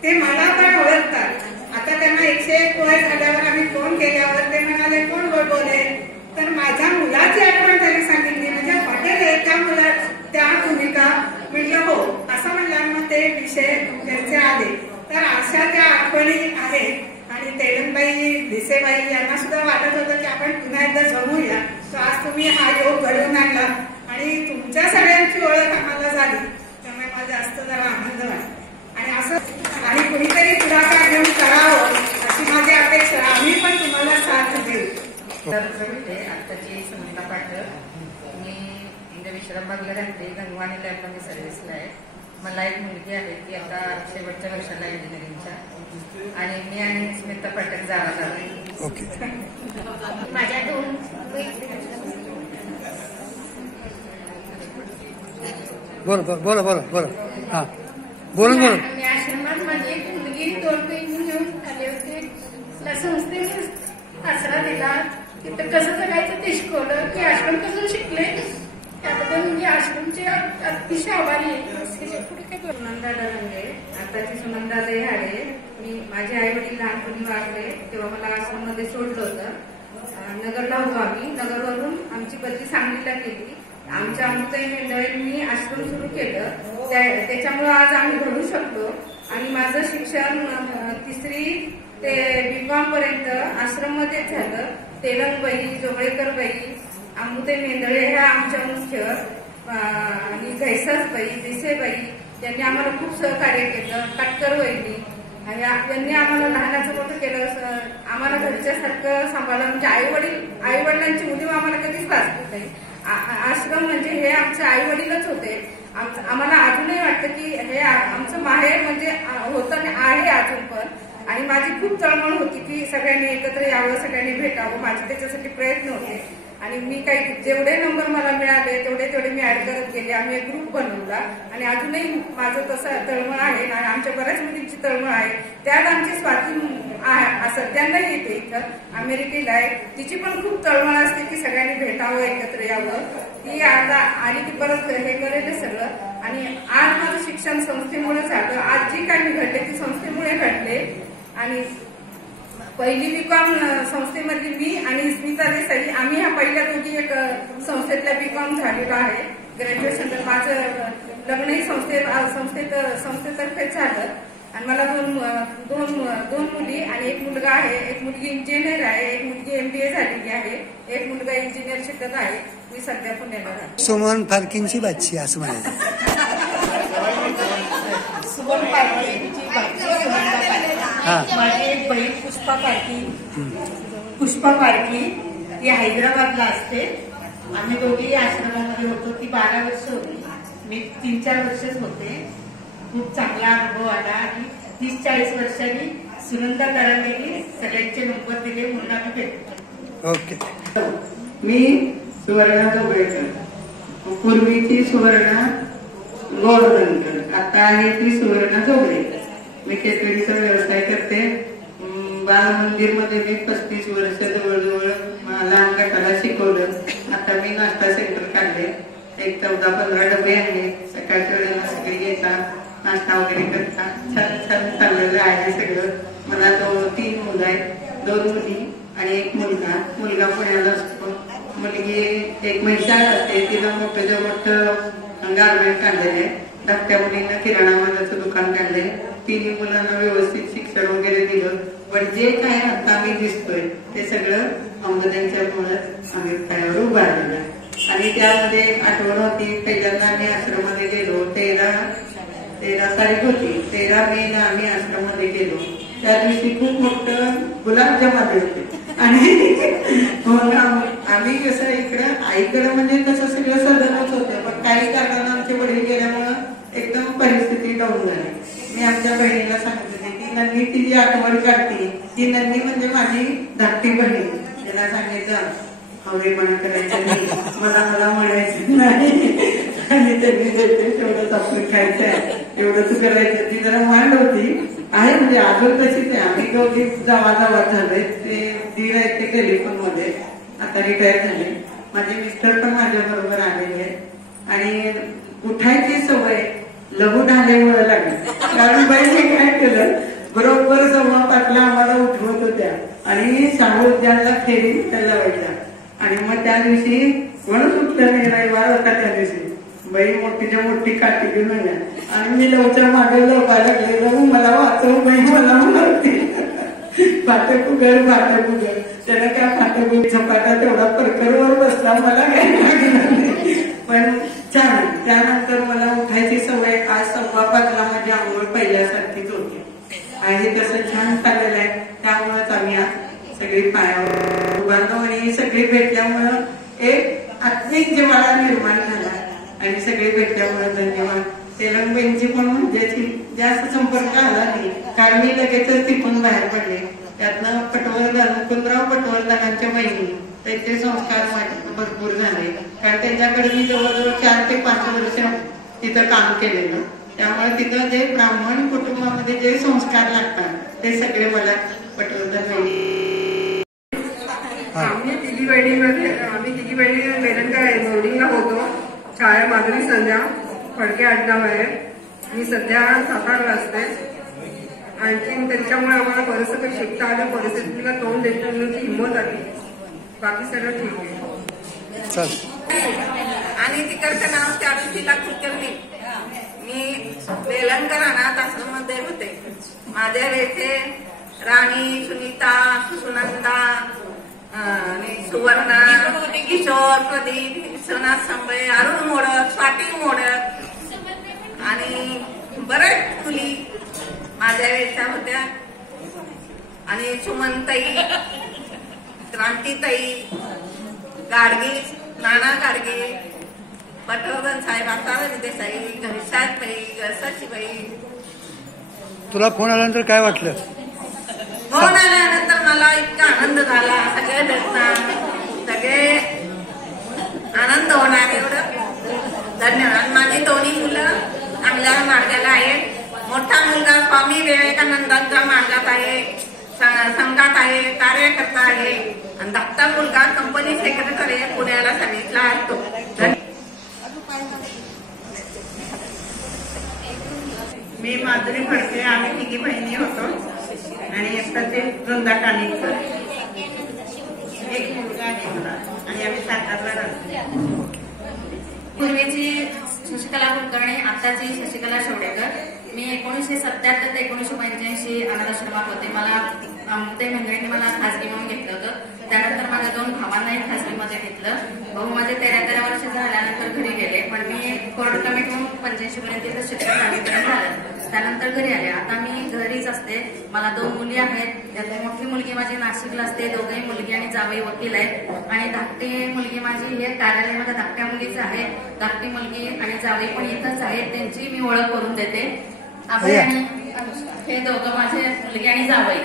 ते मला पण ओळखतात. आता त्यांना 101 वय झाल्यावर आम्ही फोन केल्यावर ते म्हणाले कोण बोले, तर माझ्या मुलाची आठवण त्यांनी सांगितली. म्हणजे हॉटेल त्या मुला त्या तुम्ही का म्हटलं हो असं म्हणलं. मग ते विषय त्यांचे आले. तर अशा त्या आठवणी आहेत. आणि तेलंगबाई, भिसेबाई यांना सुद्धा वाटत होतं की आपण पुन्हा एकदा जमूया. तर आज तुम्ही हा योग घडवून आणला आणि तुमच्या सगळ्यांची ओळख आम्हाला झाली, त्यामुळे मला जास्त जरा आनंद वाटला. आणि असं आणि कुणीतरी पुढाकार घेऊन करावं अशी माझी अपेक्षा. आम्ही पण तुम्हाला साथ देऊ. आत्ताची सुनीता पाटकर. मी इंडिया विश्रामबागला राहते. गंगवानी लॅबमध्ये सर्व्हिसला आहे. मला एक मुलगी आहे ती आता शेवटच्या वर्षाला इंजिनिअरिंगच्या. आणि मी आणि स्मिता पाटकर जावा ओके. माझ्या 2 बोला हा बोलून मी आश्रमात माझी एक मुलगी 2 पैकी घेऊन आले होते. संस्थेने आसरा दिला. तिथं कसं जगायचं ते शिकवलं की आश्रम कसं शिकले त्याबद्दल मी आश्रमचे अतिशय आभारी आहे. पुढे काय सुनंदा डरंगे, आताची सुनंदा देहाडे. मी माझे आई वडील लहानपणी वारले तेव्हा मला आश्रममध्ये सोडलं होतं. नगरला होतो आम्ही. नगरवरून आमची बदली सांगलीला केली. आमच्या अमृताई मेंढळेंनी आश्रम सुरू केलं. त्याच्यामुळे आज आम्ही घडू शकलो. आणि माझं शिक्षण 3री ते B.Com पर्यंत आश्रममध्येच झालं. तेलंगबाई, जोगळेकरबाई, अमृताई मेंढळे ह्या आमच्या मुख्य आणि घैसासबाई, देसाईबाई यांनी आम्हाला खूप सहकार्य केलं. काटकर वहिनी यांनी आम्हाला लहानाचं मोठं केलं. आम्हाला घरच्यासारखं सांभाळलं. म्हणजे आई वडिलांची उणीव आम्हाला कधीच भासली नाही. आश्रम म्हणजे हे आमचे आई वडीलच होते. आम्हाला अजूनही वाटतं की हे आमचं माहेर म्हणजे होतं आणि आहे अजून पण. आणि माझी खूप तळमळ होती की सगळ्यांनी एकत्र यावं, सगळ्यांनी भेटावं. माझे त्याच्यासाठी प्रयत्न होते. आणि मी काही जेवढे नंबर मला मिळाले तेवढे मी ऍड करत गेले. आम्ही एक ग्रुप बनवला आणि अजूनही माझं तसं तळमळ आहे आणि आमच्या बऱ्याच मुलींची तळमळ आहे. त्यात आमची स्वाती सध्यांना येते इथं अमेरिकेला आहे. तिची पण खूप तळमळ असते की सगळ्यांनी भेटावं, एकत्र यावं. ती आता आली की परत हे करेल सगळं. आणि आज माझं शिक्षण संस्थेमुळे झालं. आज जी काही घडले ती संस्थेमुळे घडले. आणि पहिली B.Com संस्थेमधली मी आणि स्मिता देसाई आम्ही ह्या पहिल्या दोघी एक संस्थेतल्या B.Com झालेलो आहे. ग्रॅज्युएशन तर माझं लग्नही संस्थेतर्फे झालं. आणि मला दोन मुली आणि एक मुलगा आहे. एक मुलगी इंजिनियर आहे, एक मुलगी MBA झालेली आहे, एक मुलगा इंजिनियर शिकत आहे. मी सध्या पुण्याला राहते. सुमन फारकींची बातची असं म्हणायचं. सुमन फारकींची माझी एक बहीण पुष्पा फारकी ती हैदराबादला असते. आम्ही दोघी आश्रमामध्ये होतो. ती 12 वर्ष होती, मी 3-4 वर्षच होते. खूप चांगला अनुभव आला. आणि 30-40 वर्षांनी सुनंदा डरंगेंनी सगळ्यांचे नंबर दिले म्हणून आम्ही भेटतो. ओके. मी सुवर्णा जोगळेकर, पूर्वीची सुवर्णा गोरधनकर, आता आहे ती सुवर्णा जोगळेकर. मी केतडीचा व्यवसाय करते. बाल मंदिर मध्ये मी 35 वर्ष जवळजवळ लहान गटाला शिकवलं. आता मी नाश्ता सेंटर काढले. एक 14-15 डबे आहेत. सकाळच्या वेळेला सगळी येतात, नाश्ता वगैरे करतात. छान छान चाललेलं आहे सगळं. मला 3 मुलं आहेत, 2 मुली आणि 1 मुलगा. मुलगा पुण्याला असतो. मुलगी एक महिला असते. तिला मोठं गारमेंट काढलेलं आहे. धाकट्या मुलींना किराणा मालाचं दुकान काढलंय. 3 मुलांना व्यवस्थित शिक्षण वगैरे दिलं. पण जे काय आता आम्ही दिसतोय ते सगळं अंबादांच्यामुळेच आम्ही पायावर उभारलेलं आहे. आणि त्यामध्ये आठवण होती, पहिल्यांदा आम्ही आश्रममध्ये गेलो. 13 तारीख होती. 13 मेला आम्ही आश्रममध्ये गेलो. त्या दिवशी खूप मोठं गुलाबजाम होते. आणि आम्ही कसं इकडं आईकडं म्हणजे तसं सगळं सदनच होतं. पण काही कारणानं आमचे वडील गेल्यामुळं एकदम परिस्थिती डाऊन झाली. मी आमच्या बहिणीला सांगितले की नन्नी तिची आठवण काढते. ती नन्नी म्हणजे माझी धाकटी बहीण. त्याला सांगितलं हवेपणा करायचं नाही, मला म्हणायचं नाही. आणि त्यांनी तेवढंच आपण खायचं आहे, एवढं तू करायचं. ती जरा मांड होती आहे, म्हणजे अजून तशीच आहे. आम्ही दोघी जावा झाले. ते दीर आहेत ते टेलिफोन मध्ये आता रिटायर झाले. माझे मिस्टर पण माझ्या बरोबर आलेले आहेत. आणि उठायची सवय लघु ढालेमुळे लागली. कारण बाईने काय केलं, बरोबर 5:15 आम्हाला उठवत होत्या आणि शाहू उद्यानला फेरी त्याला वाटला. आणि मग त्या दिवशी कोणच उठलं नाही. रविवार होता त्या दिवशी. बाई मोठीच्या मोठी काठी घेऊन आल्या आणि मी लवच्या मागे लपायला लागले. मला वाचव बाई, मला म्हणते फाटक उघड. त्याला काय फाटक झपाटा तेवढा परकरवर बसला, मला काय लागलं नाही. पण छान. त्यानंतर मला उठायची सवय आज 5:15 माझी आंघोळ पहिल्यासारखीच होती. आणि तसं छान चाललेलं आहे. त्यामुळेच आम्ही आज सगळी पायावर उभारलो. आणि सगळी भेटल्यामुळं एक आत्मिक जिव्हाळा निर्माण झाला. आणि सगळे भेटल्यामुळे धन्यवाद. तेलंगबाईंची पण म्हणजे जास्त संपर्क आला नाही, कारण मी लगेचच तिथून बाहेर पडले. त्यातनं मुकुंदराव पटवर्धनांच्या बहिणी, त्यांचे संस्कार माझे भरपूर झाले. कारण त्यांच्याकडे मी जवळजवळ 4 ते 5 वर्ष तिथं काम केलेलं. त्यामुळे तिथं जे ब्राह्मण कुटुंबामध्ये जे संस्कार लागतात ते सगळे मला पटवर्धन बहिणी. आम्ही तिघी बहिणी वेलणगाव बोर्डिंगला होतो. छाया माधुरी संध्या फडके आडनाव आहे. मी सध्या सातारला असते. आणखीन त्यांच्यामुळे आम्हाला बरंचसं काही शिकता आलं, परिस्थितीला तोंड देण्याची हिंमत आली. बाकी सगळं ठीक आहे. आणि तिकडचं नाव चारुशीला कुलकर्णी. मी वेलंकर अनाथ आश्रममध्ये होते. माझ्या वेळचे राणी, सुनीता, सुनंदा आणि सुवर्णा, किशोर, प्रदीप, विश्वनाथ संबळे, अरुण मोडक, स्वाती मोडक आणि बऱ्याच मुली माझ्या वेळच्या होत्या. आणि सुमनताई, क्रांतीताई, गाडगे, नाना गाडगे, पटवर्धन साहेब, आसाराम देसाई, घनशादबाई, गळसाचीबाई. तुला फोन आल्यानंतर काय वाटलं? फोन आल्यानंतर मला इतका आनंद झाला. सगळे भेटणार, सगळे आनंद होणार एवढं. धन्यवाद. माझी दोन्ही मुलं चांगल्या मार्गाला आहेत. मोठा मुलगा स्वामी विवेकानंदांच्या मार्गात आहे, संघात आहे, कार्यकर्ता आहे. आणि धाकटा मुलगा कंपनी सेक्रेटरी आहे, पुण्याला सर्व्हिसला असतो. मी माधुरी फडके. आम्ही तिघी बहिणी होतो आणि एकटाचे वृंदा कानिकर, एक मुलगा आहे मला आणि आम्ही सातारला राहतो. पूर्वीची शशिकला कुलकर्णी, आताची शशिकला शेवडेकर. मी 1977 ते 1985 अनाथाश्रमात होते. मला ते मंडळींनी मला खासगी म्हणून घेतलं होतं. त्यानंतर माझ्या 2 भावांनाही खासगीमध्ये घेतलं. भाऊ माझे 13 वर्ष झाल्यानंतर घरी गेले, पण मी कोर्ट कमिटी म्हणून 85 पर्यंत शिक्षण 10वीपर्यंत झालं. त्यानंतर घरी आले. आता मी घरीच असते. मला 2 मुली आहेत. त्यातली मोठी मुलगी माझी नाशिकला असते. दोघेही मुलगी आणि जावई वकील आहेत. आणि धाकटी मुलगी माझी हे कार्यालयामध्ये धाकट्या मुलीचं आहे. धाकटी मुलगी आणि जावई पण इथंच आहेत. त्यांची मी ओळख करून देते. अभय आणि हे दोघं माझे मुलगी आणि जावई,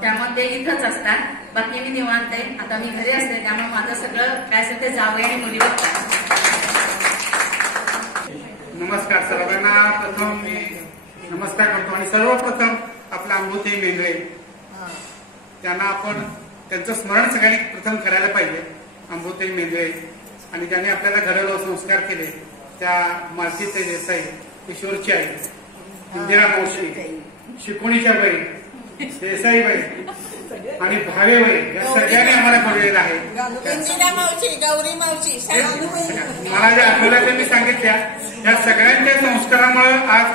त्यामुळे ते इथंच असतात. बाकी मी निवांत आहे. आता मी घरी असते, त्यामुळे माझं सगळं काय असेल ते जावई आणि मुली बघतात. नमस्कार सर्वांना. प्रथम मी नमस्कार करतो आणि सर्वप्रथम आपला अंबुताई मेंढरे, त्यांना आपण त्यांचं स्मरण सगळ्यांनी प्रथम करायला पाहिजे. अंबुताई मेंढरे आणि ज्यांनी आपल्याला घराला संस्कार केले त्या मालतीताई देसाई, किशोरची आई, इंदिरा मावशी, शिकवणीच्या बाई, देसाईबाई आणि भावेबाई या सगळ्यांनी आम्हाला घडलेलं आहे. गौरी मावशी, मला ज्या आठवल्या त्या मी सांगितल्या, या सगळ्यांच्या संस्कारामुळे आज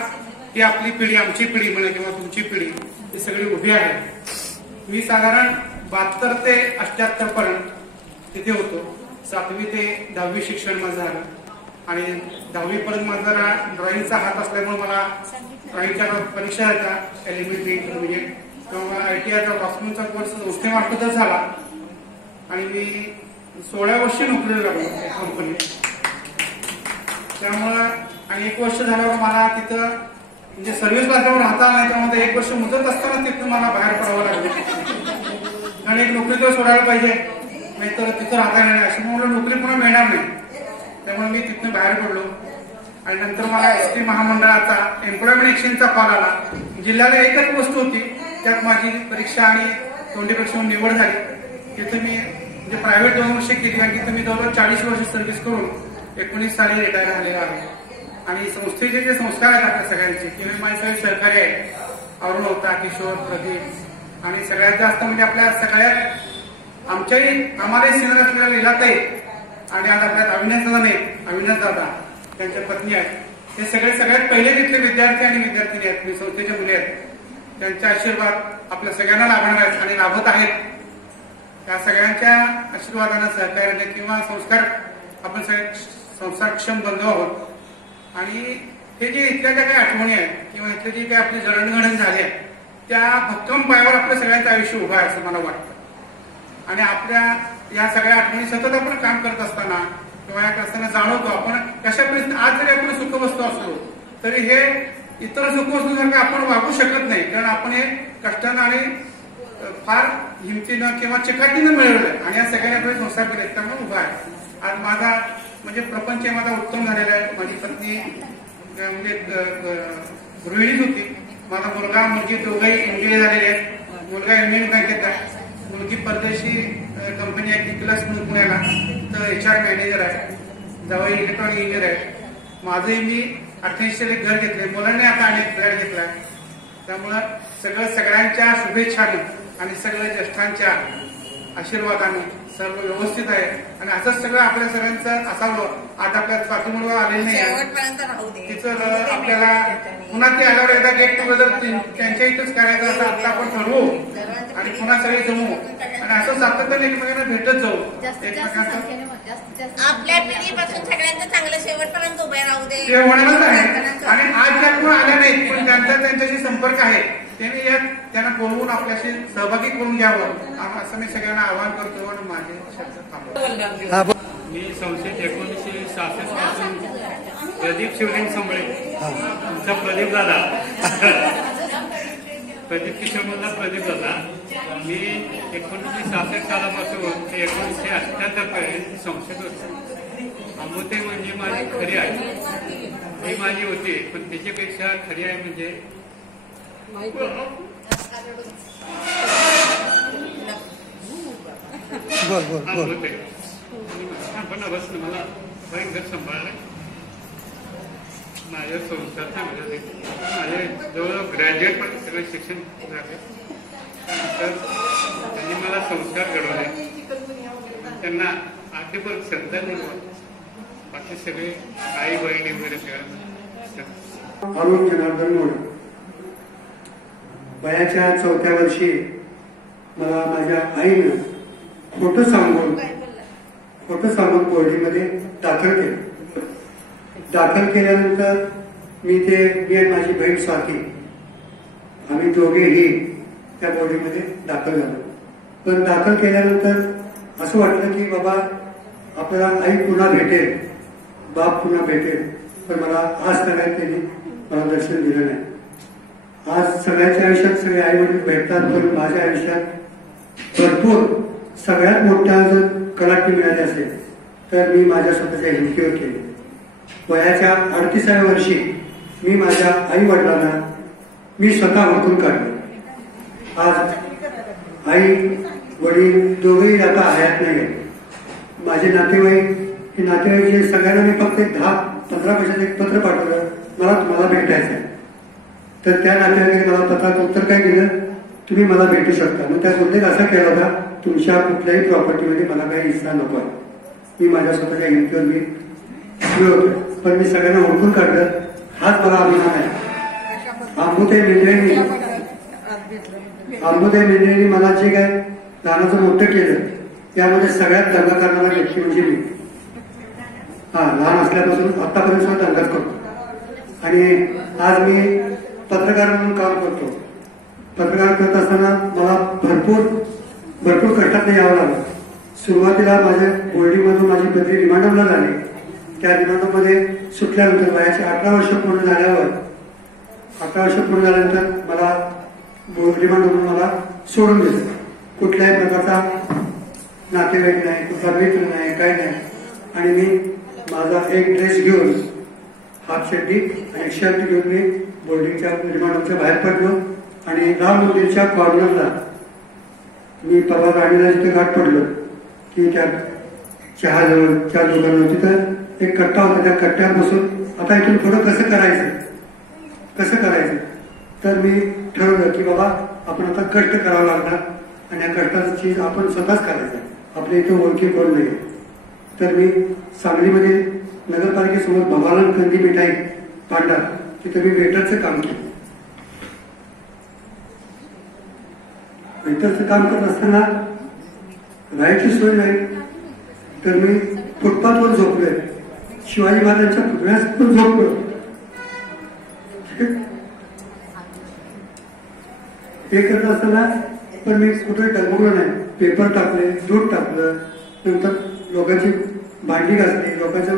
ती आपली पिढी, आमची पिढी म्हणा किंवा तुमची पिढी, ती सगळी उभी आहे. मी साधारण 72 ते 78 पर्यंत तिथे होतो. 7वी ते 10वी शिक्षण माझं झालं आणि 10वी पर्यंत माझा ड्रॉइंगचा हात असल्यामुळे मला ड्रॉइंगच्या परीक्षा होत्या, एलिमेंटरी, इंटरमिडिएट, किंवा मला ITIचा ड्राफ्टमनचा कोर्स संस्थेमार्फतच झाला आणि मी 16 वर्षी नोकरीला लागलो कंपनीत. त्यामुळं आणि 1 वर्ष झाल्यावर मला तिथं म्हणजे सर्व्हिस क्लासवर राहता आला नाही. त्यामुळे 1 वर्ष मुदत असताना तिथून मला बाहेर पडावं लागलं. आणि एक नोकरी तर सोडायला पाहिजे, नाहीतर तिथं राहता येणार नाही. अशी मला नोकरी पुन्हा मिळणार नाही. त्यामुळे मी तिथून बाहेर पडलो आणि नंतर मला ST महामंडळाचा एम्प्लॉयमेंट एक्सचेंजचा कॉल आला. जिल्ह्याला एकच वस्तू होती, त्यात माझी परीक्षा आणि तोंडी परीक्षा निवड झाली. तिथं मी म्हणजे प्रायव्हेट 2 वर्ष केली आणि तिथं मी जवळजवळ 40 वर्ष सर्व्हिस करून 19 साली रिटायर झालेला आहे. आणि संस्थेचे जे संस्कार आहेत आपल्या सगळ्यांचे, ते माझे सगळे सहकारी आहेत. अरुण होता, किशोर, प्रदीप आणि सगळ्यात जास्त म्हणजे आपल्या सगळ्यात आम्हालाही सिनियर असलेल्या लीलाताई आणि आज आपल्यात अविनाश दादा नाही, अविनाश दादा त्यांच्या पत्नी आहेत. हे सगळ्यात पहिले तिथले विद्यार्थी आणि विद्यार्थिनी आहेत, मी संस्थेच्या मुली आहेत. त्यांचे आशीर्वाद आपल्या सगळ्यांना लाभणार आहेत आणि लाभत आहेत. त्या सगळ्यांच्या आशीर्वादानं, सहकार्याने किंवा संस्कार आपण सगळे संस्कारक्षम बनलो आहोत. आणि हे जे इथल्या ज्या काही आठवणी आहेत किंवा इथले जे काही आपली जडणघडण झाली आहे, त्या भक्कम पायावर आपलं सगळ्यांचं आयुष्य उभं आहे असं मला वाटतं. आणि आपल्या या सगळ्या आठवणी सतत आपण काम करत असताना किंवा या करताना जाणवतो आपण कशा परिस्थितीत. आज जरी आपण सुखवस्तू असलो तरी हे इतर सुखवस्तूसारखं आपण वागू शकत नाही, कारण आपण हे कष्टानं आणि फार हिमतीनं किंवा चिकाटीनं मिळवलं आणि या सगळ्यांनी आपले संसार केले, त्यामुळे उभा आहे. आज माझा म्हणजे प्रपंच माझा उत्तम झालेला आहे. माझी पत्नी म्हणजे गृहिणीच होती. माझा मुलगा मुलगी दोघंही MBA झालेले आहेत. मुलगा युनियन बँकेत आहे, मुलगी परदेशी कंपनी आहे, किकलस म्हणून पुण्याला, तर HR मॅनेजर आहे. जावई इलेक्ट्रॉनिक इंजिनियर आहे. माझंही मी 88 साली घर घेतले, मुलांनी आता अनेक फ्लॅट घेतला. त्यामुळं सगळ्यांच्या शुभेच्छानं आणि सगळ्या ज्येष्ठांच्या आशीर्वादानं सर्व व्यवस्थित आहे आणि असंच सगळं आपल्या सगळ्यांचं असावं. आज आपल्या स्वातीमुळे आलेलं नाही आहे तिचं आपल्याला पुन्हा ते आल्यावर एकदा गेट टुगेदर त्यांच्या इथंच करायचं असं आता आपण ठरवू आणि पुन्हा सगळे जमू आणि असं सातत्याने एकमेकांना भेटत जाऊ. एकमेकांना आपल्या पिढीपासून सगळ्यांचं चांगलं शेवटपर्यंत उभे राहू दे ते होणारच आहे. आणि आज ज्या कोण आल्या नाहीत पण त्यांच्याशी संपर्क आहे त्यांनी त्यांना बोलवून आपल्याशी सहभागी करून घ्यावं असं मी सगळ्यांना आवाहन करतो आणि माझे शब्द थांबवतो. मी संस्थेत 1966 पासून प्रदीप शिवलिंग संबळे तुमचा प्रदीप दादा प्रदीप किशोरमधला प्रदीप दादा. मी 1966 सालापासून ते 1978 पर्यंत संस्थेत होतो. अमोते म्हणजे माझी खरी आहे, ही माझी होती पण त्याच्यापेक्षा खरी आहे म्हणजे पण बस मला भयंकर सांभाळलं. माझ्या संस्था चांगल्या माझे जवळजवळ ग्रॅज्युएट पण सगळं शिक्षण झालं. तर त्यांनी मला संस्कार घडवले, त्यांना आधीपर्यंत श्रद्धा निर्माण बाकी सगळे आई बहिणी वगैरे सगळ्यांना. अरुण जनार्दन मोड. वयाच्या 4थ्या वर्षी मला माझ्या आईनं खोटं सांगून बोर्डीमध्ये दाखल केलं. दाखल केल्यानंतर मी आणि माझी बहीण स्वाती आम्ही दोघेही त्या बोर्डीमध्ये दाखल झालो. पण दाखल केल्यानंतर असं वाटलं की बाबा आपल्याला आई पुन्हा भेटेल, बाप पुन्हा भेटेल. पण मला आज सगळ्यात त्यांनी मला दर्शन दिलं नाही. आज सगळ्यांच्या आयुष्यात सगळे आई वडील भेटतात पण माझ्या आयुष्यात भरपूर सगळ्यात मोठ्या जर कलाटणी मिळाली असेल तर मी माझ्या स्वतःच्या हिमतीवर केली. वयाच्या 38व्या वर्षी मी माझ्या आई वडिलांना मी स्वतः हुडकून काढले. आज आई वडील दोघेही आता हयात नाही. माझे नातेवाईक हे नातेवाईक सगळ्यांना मी फक्त 10-15 पैशाचं एक पत्र पाठवलं मला तुम्हाला भेटायचं आहे. तर त्या नातेवाईकाने मला पत्रात उत्तर काय दिलं, तुम्ही मला भेटू शकता. मग त्यात उल्लेख असा केला होता तुमच्या कुठल्याही प्रॉपर्टीमध्ये मला काही हिस्सा नको आहे. मी माझ्या स्वतःच्या हिमतीवर मी होतो पण मी सगळ्यांना ओळखून काढलं. हाच मला अभिमान आहे. आंबुताई मेंढरेंनी मला जे काय लहानाचं मोठं केलं त्यामध्ये सगळ्यात दंगा करणारा व्यक्ती म्हणजे मी. लहान असल्यापासून आतापर्यंत सुद्धा दंगाच करतो आणि आज मी पत्रकार म्हणून काम करतो. पत्रकार करत असताना मला भरपूर कष्टात यावं लागलं. सुरुवातीला माझ्या बोर्डीमधून माझी बदली रिमांडरला झाली. त्या रिमांडरमध्ये सुटल्यानंतर वयाचे 18 वर्ष पूर्ण झाल्यानंतर मला रिमांडरमधून मला सोडून दिलं. कुठल्याही प्रकारचा नातेवाईक नाही, कुठला मित्र नाही, काय नाही. आणि मी माझा एक ड्रेस घेऊन हाफ शर्टी आणि एक शर्ट घेऊन मी बोर्डिंगच्या रिमांडरच्या बाहेर पडलो आणि राम मंदिरच्या कॉर्नरला मी परवा गाडीला जिथे गाठ पडलो की त्या चहाजवळच्या दुकानावर तिथं एक कट्टा होता. त्या कट्ट्यावर बसून आता इथून पुढं कसं करायचं तर मी ठरवलं की बाबा आपण आता कष्ट करावं लागणार आणि या कष्टाची चीज आपण स्वतःच करायचं. आपल्या इथं ओळखी कोण नाही. तर मी सांगलीमध्ये नगरपालिकेसमोर भवालन कंदी मिठाई पांडा तिथं मी वेटरचं काम केलं. वेटरचं काम करत असताना राहायची सोय नाही तर मी फुटपाथवर झोपलोय. शिवाजी महाराजांच्या पुतळ्यासमोर झोपलो. हे करत असताना पण मी कुठे डगमगलो नाही. पेपर टाकले, दूध टाकलं, नंतर लोकांची भांडी घासली, लोकांचं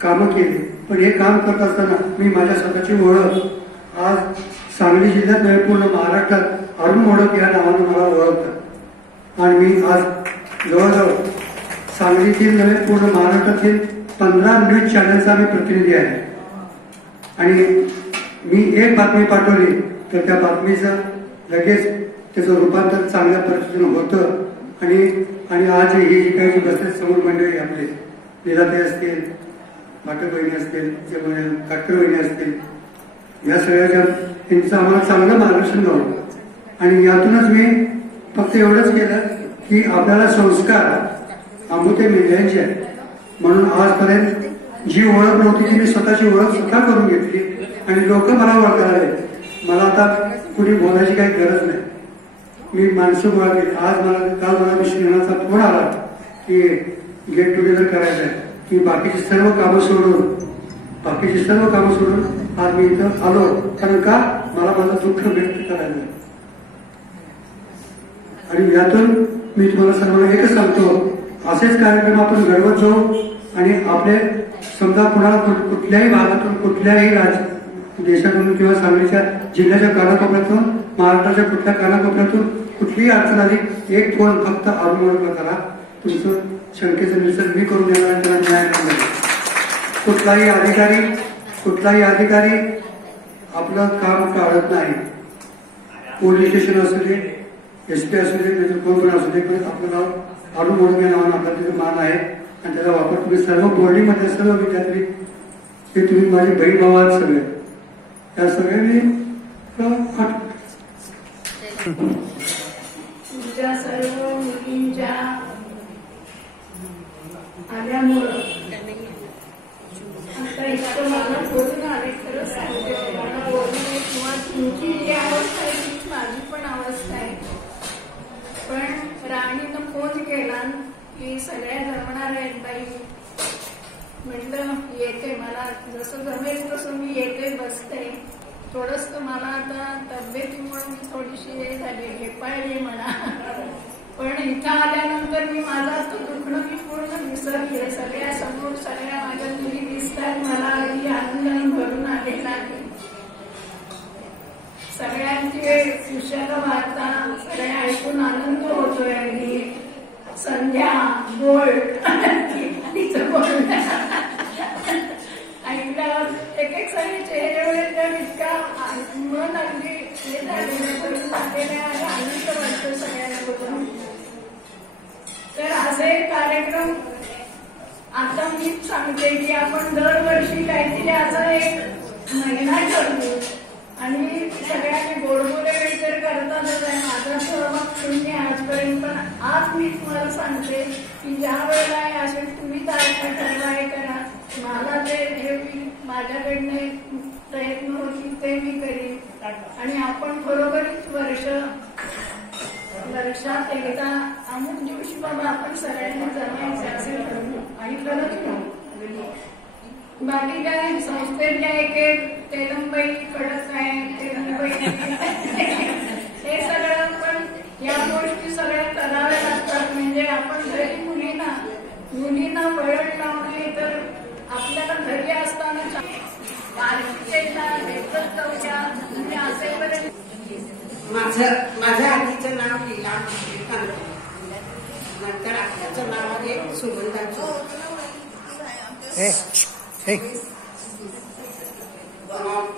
कामं केली. पण हे काम करत असताना मी माझ्या स्वतःची ओळख आज सांगली जिल्ह्यात नाही पूर्ण महाराष्ट्रात अरुण मोडक या नावानं मला ओळखतात. आणि मी आज जवळजवळ सांगलीतील नव्हे पूर्ण महाराष्ट्रातील 15 न्यूज चॅनलचा मी प्रतिनिधी आहे. आणि मी एक बातमी पाठवली तर त्या बातमीचं लगेच त्याचं रूपांतर चांगल्या पद्धतीनं होतं. आणि आज ही काही बसले समोर मंडळी आपले लीलाताई असतील, पाठक वहिनी असतील, काटकर वहिनी असतील, या सगळ्याच्या त्यांचं आम्हाला चांगलं मार्गदर्शन मिळालं. आणि यातूनच मी फक्त एवढंच केलं की आपल्याला संस्कार अमृते मिळायचे आहेत. म्हणून आजपर्यंत जी ओळख नव्हती ती मी स्वतःची ओळख स्वतः करून घेतली आणि लोक मला ओळखायला लागले. मला आता कुणी बोलायची काही गरज नाही. मी माणसं गोळा केली. काल मला मिश्रणाचा फोन आला की गेट टुगेदर करायचं आहे. की बाकीची सर्व कामं सोडून आज मी इथं आलो. कारण का मला माझं दुःख व्यक्त करायचं आहे. आणि यातून मी तुम्हाला सर्वांना एकच सांगतो, असेच कार्यक्रम आपण घडवत जाऊ आणि आपले समजा कुणाला कुठल्याही भागातून, कुठल्याही देशातून किंवा सांगलीच्या जिल्ह्याच्या कानाकोपऱ्यातून, महाराष्ट्राच्या कुठल्या कानाकोपऱ्यातून कुठलीही अडचण आली, एक फोन फक्त अरुण करा. तुमचं शंकेचं निरसन मी करून देणार, त्याला न्याय मिळणार. कुठलाही अधिकारी आपलं काम टाळत नाही. पोलीस स्टेशन असू दे, एसपी असू दे, त्याचं कोण पण असू दे, पण आपलं नाव अरुण म्हणून या नावानं आपला तिथे मान आहे आणि त्याचा वापर तुम्ही सर्व बोर्डिंगमध्ये सर्व विद्यार्थी हे तुम्ही माझे बहीण भाऊ आहात सगळे. त्या सगळ्यांनी तुमच्या सर्व मुलींच्या आल्यामुळं आता इतकं मला बोलून आले. खरंच सांगते, मला बोलणे किंवा तुमची जी अवस्था आहे ती माझी पण अवस्था आहे. पण राणीनं फोन केला की सगळ्या जमणार आहेत बाई. म्हटलं येते, मला जसं जमेल तसं मी येते, बसते. थोडस मला आता तब्येतीमुळे मी थोडीशी हे झाली, हेपाळली म्हणा. पण इथं आल्यानंतर मी माझं दुखणं मी पूर्ण विसरले. सगळ्यासमोर सगळ्या माझ्या मुली दिसतात, मला अगदी आनंदाने भरून आलेला आहे. सगळ्यांचे खुशाला वार्ता सगळ्या ऐकून आनंद होतोय. अगदी संध्या गोल्ड ऐकल्यावर एक सगळे चेहऱ्यावर इतका मन अगदी हे झालेलं करून झालेलं आहे. आनंद वाटतो सगळ्यांना बघून. तर असे कार्यक्रम आता मीच सांगते की आपण दरवर्षी काहीतरी असा एक महिना ठरतो आणि सगळ्यांनी गोडबोले वगैरे करतातच आहे. माझा सहभाग शून्य आजपर्यंत. पण आज मी तुम्हाला सांगते की ज्या वेळेला असे तुम्ही तारखा ठरवाय करा, मला ते जे माझ्याकडनं प्रयत्न होतील ते मी करीन. आणि आपण खरोखरच वर्षात एकदा अमुक दिवशी बाबा आपण सगळ्यांनी जमायचं असे ठरवू आणि खरंच बाकी काय संस्थेतल्या एक तेलंबाई कडक आहे, तेलंबाई हे सगळं. पण या गोष्टी सगळ्या कराव्या लागतात. म्हणजे आपण घरी मुलींना वळण लावणे तर आपल्याला घरी असताना माझं आधीचं नाव लीला नंतर आत्याचं नाव आहे सुगंधाचं.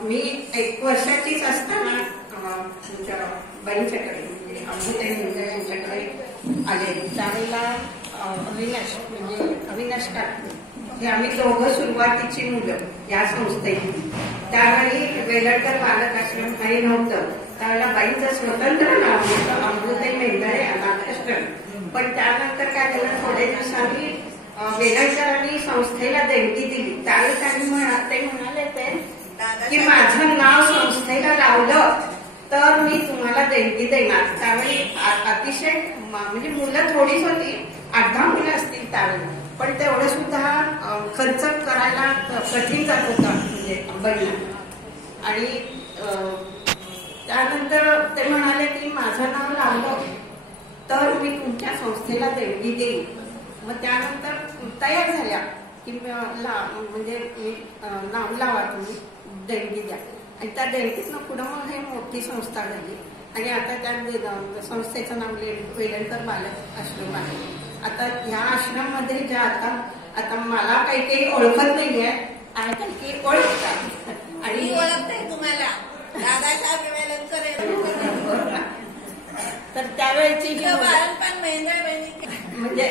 मी 1 वर्षाचीच असताना तुमच्या बाईंच्याकडे म्हणजे अमृताई यांच्याकडे आले. त्यावेळेला अविनाश टाकले हे आम्ही दोघं सुरुवातीची मुलं या संस्थेची. त्यावेळी वेलडकर बालक आश्रम काही नव्हतं. त्यावेळेला बाईंचं स्वतंत्र नाव होतं अमृताई मेंढाळे अनाथाश्रम. पण त्यानंतर काय झालं, थोड्या दिवसांनी वेलडकरांनी संस्थेला देणगी दिली. त्यावेळी ते म्हणाले की माझं नाव संस्थेला लावलं तर मी तुम्हाला देणगी देणार. त्यावेळी अतिशय म्हणजे मुलं थोडीच होती, 8-10 मुलं असतील त्यावेळी. पण तेवढं सुद्धा खर्च करायला कठीण जात होता म्हणजे बहिणा. आणि त्यानंतर ते म्हणाले की माझं नाव लावलं तर मी तुमच्या संस्थेला देणगी देईन. मग त्यानंतर तयार झाल्या की म्हणजे नाव लावा, तुम्ही देणगी द्या. आणि त्या देणगीतनं पुढं मग हे मोठी संस्था झाली. आणि आता त्या संस्थेचं नाव वेलणकर बालक आश्रम आहे. आता ह्या आश्रममध्ये ज्या आता मला काही ओळखत नाहीये आणि काही ओळखतात. आणि ओळखते तुम्हाला तर त्यावेळेची म्हणजे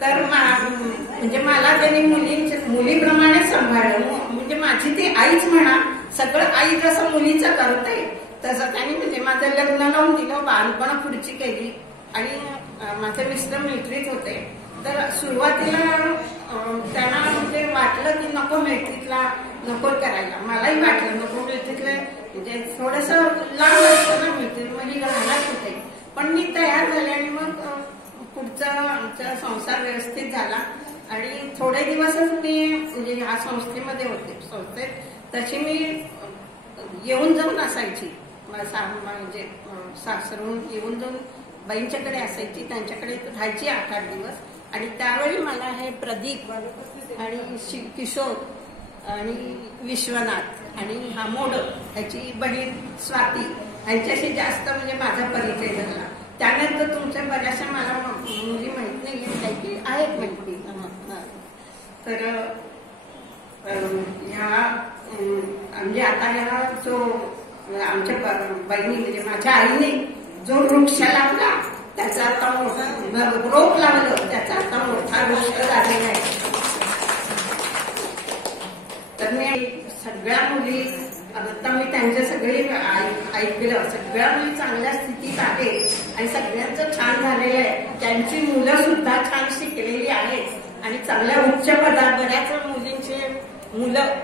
तर म्हणजे मला त्यांनी मुलीप्रमाणे सांभाळलं. म्हणजे माझी ती आईच म्हणा, सगळं आई जसं मुलीचं करते तसं त्यांनी म्हणजे माझं लग्न लावून दिलं, बालपण पुढची केली. आणि माझे मिस्टर मिलिटरीत होते. तर सुरुवातीला त्यांना म्हणजे वाटलं की नको मिलिटरीतला नको करायला. मलाही वाटलं नको मिलिटरीतलं, म्हणजे थोडस लांब असतं ना मिलिटरी, म्हणजे राहणार होते. पण मी तयार झाले आणि मग पुढचा आमचा संसार व्यवस्थित झाला. आणि थोडे दिवसच मी म्हणजे ह्या संस्थेमध्ये होते. संस्थेत तशी मी येऊन जाऊन असायची, म्हणजे सासरून येऊन जाऊन बाईंच्याकडे असायची, त्यांच्याकडे राहायची 8-8 दिवस. आणि त्यावेळी मला हे प्रदीप आणि किशोर आणि विश्वनाथ आणि हा मोडक ह्याची बहीण स्वाती यांच्याशी जास्त म्हणजे माझा परिचय झाला. त्यानंतर तुमच्या बऱ्याचशा मला मुली माहित नाही काही आहेत माहिती. तर ह्या म्हणजे आता ह्या जो आमच्या बहिणी म्हणजे माझ्या आईने जो वृक्ष लावला त्याचा आता मोठा रोप लावलं त्याचा आता मोठा वृक्ष झालेला आहे. तर मी सगळ्या मुली आता मी त्यांच्या सगळे ऐकलं, सगळ्या मुली चांगल्या स्थितीत आहेत आणि सगळ्यांचं छान झालेलं आहे. त्यांची मुलं सुद्धा छान शिकलेली आहेत आणि चांगल्या उच्च पदावर, बऱ्याच मुलींचे मुलं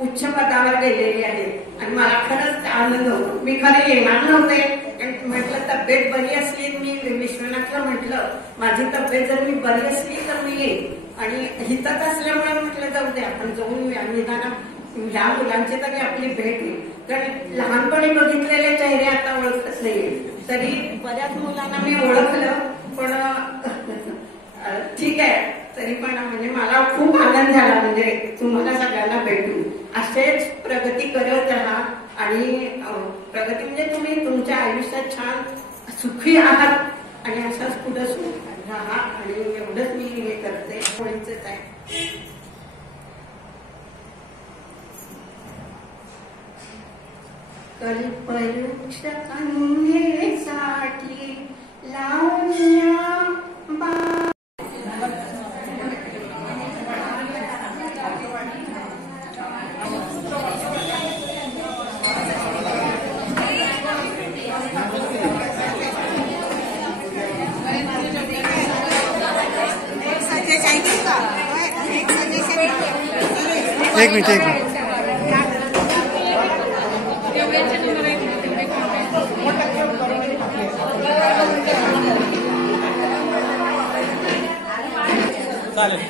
उच्च पदावर गेलेली आहेत. आणि मला खरंच आनंद होतो. मी खरं येणार नव्हते, कारण म्हटलं तब्येत बरी असली, मी विश्वनाथला म्हटलं माझी तब्येत जर मी बरी असली तर मी येईन. आणि हितात असल्यामुळे म्हटलं जाऊ दे आपण जाऊन निदान ह्या मुलांची तरी आपली भेट होईल. कारण लहानपणी बघितलेले चेहरे आता ओळखत नाहीये. तरी बऱ्याच मुलांना मी ओळखलं, पण ठीक आहे. तरी पण म्हणजे मला खूप आनंद झाला म्हणजे तुम्हाला सगळ्यांना भेटून. असेच प्रगती करत राहा आणि प्रगती म्हणजे तुम्ही तुमच्या आयुष्यात छान सुखी आहात आणि असाच पुढे राहा. आणि एवढंच मी हे करते, कोणीच आहे. कल्पवृक्ष कन्येसाठी लावण्या एक मिनिट चालेल.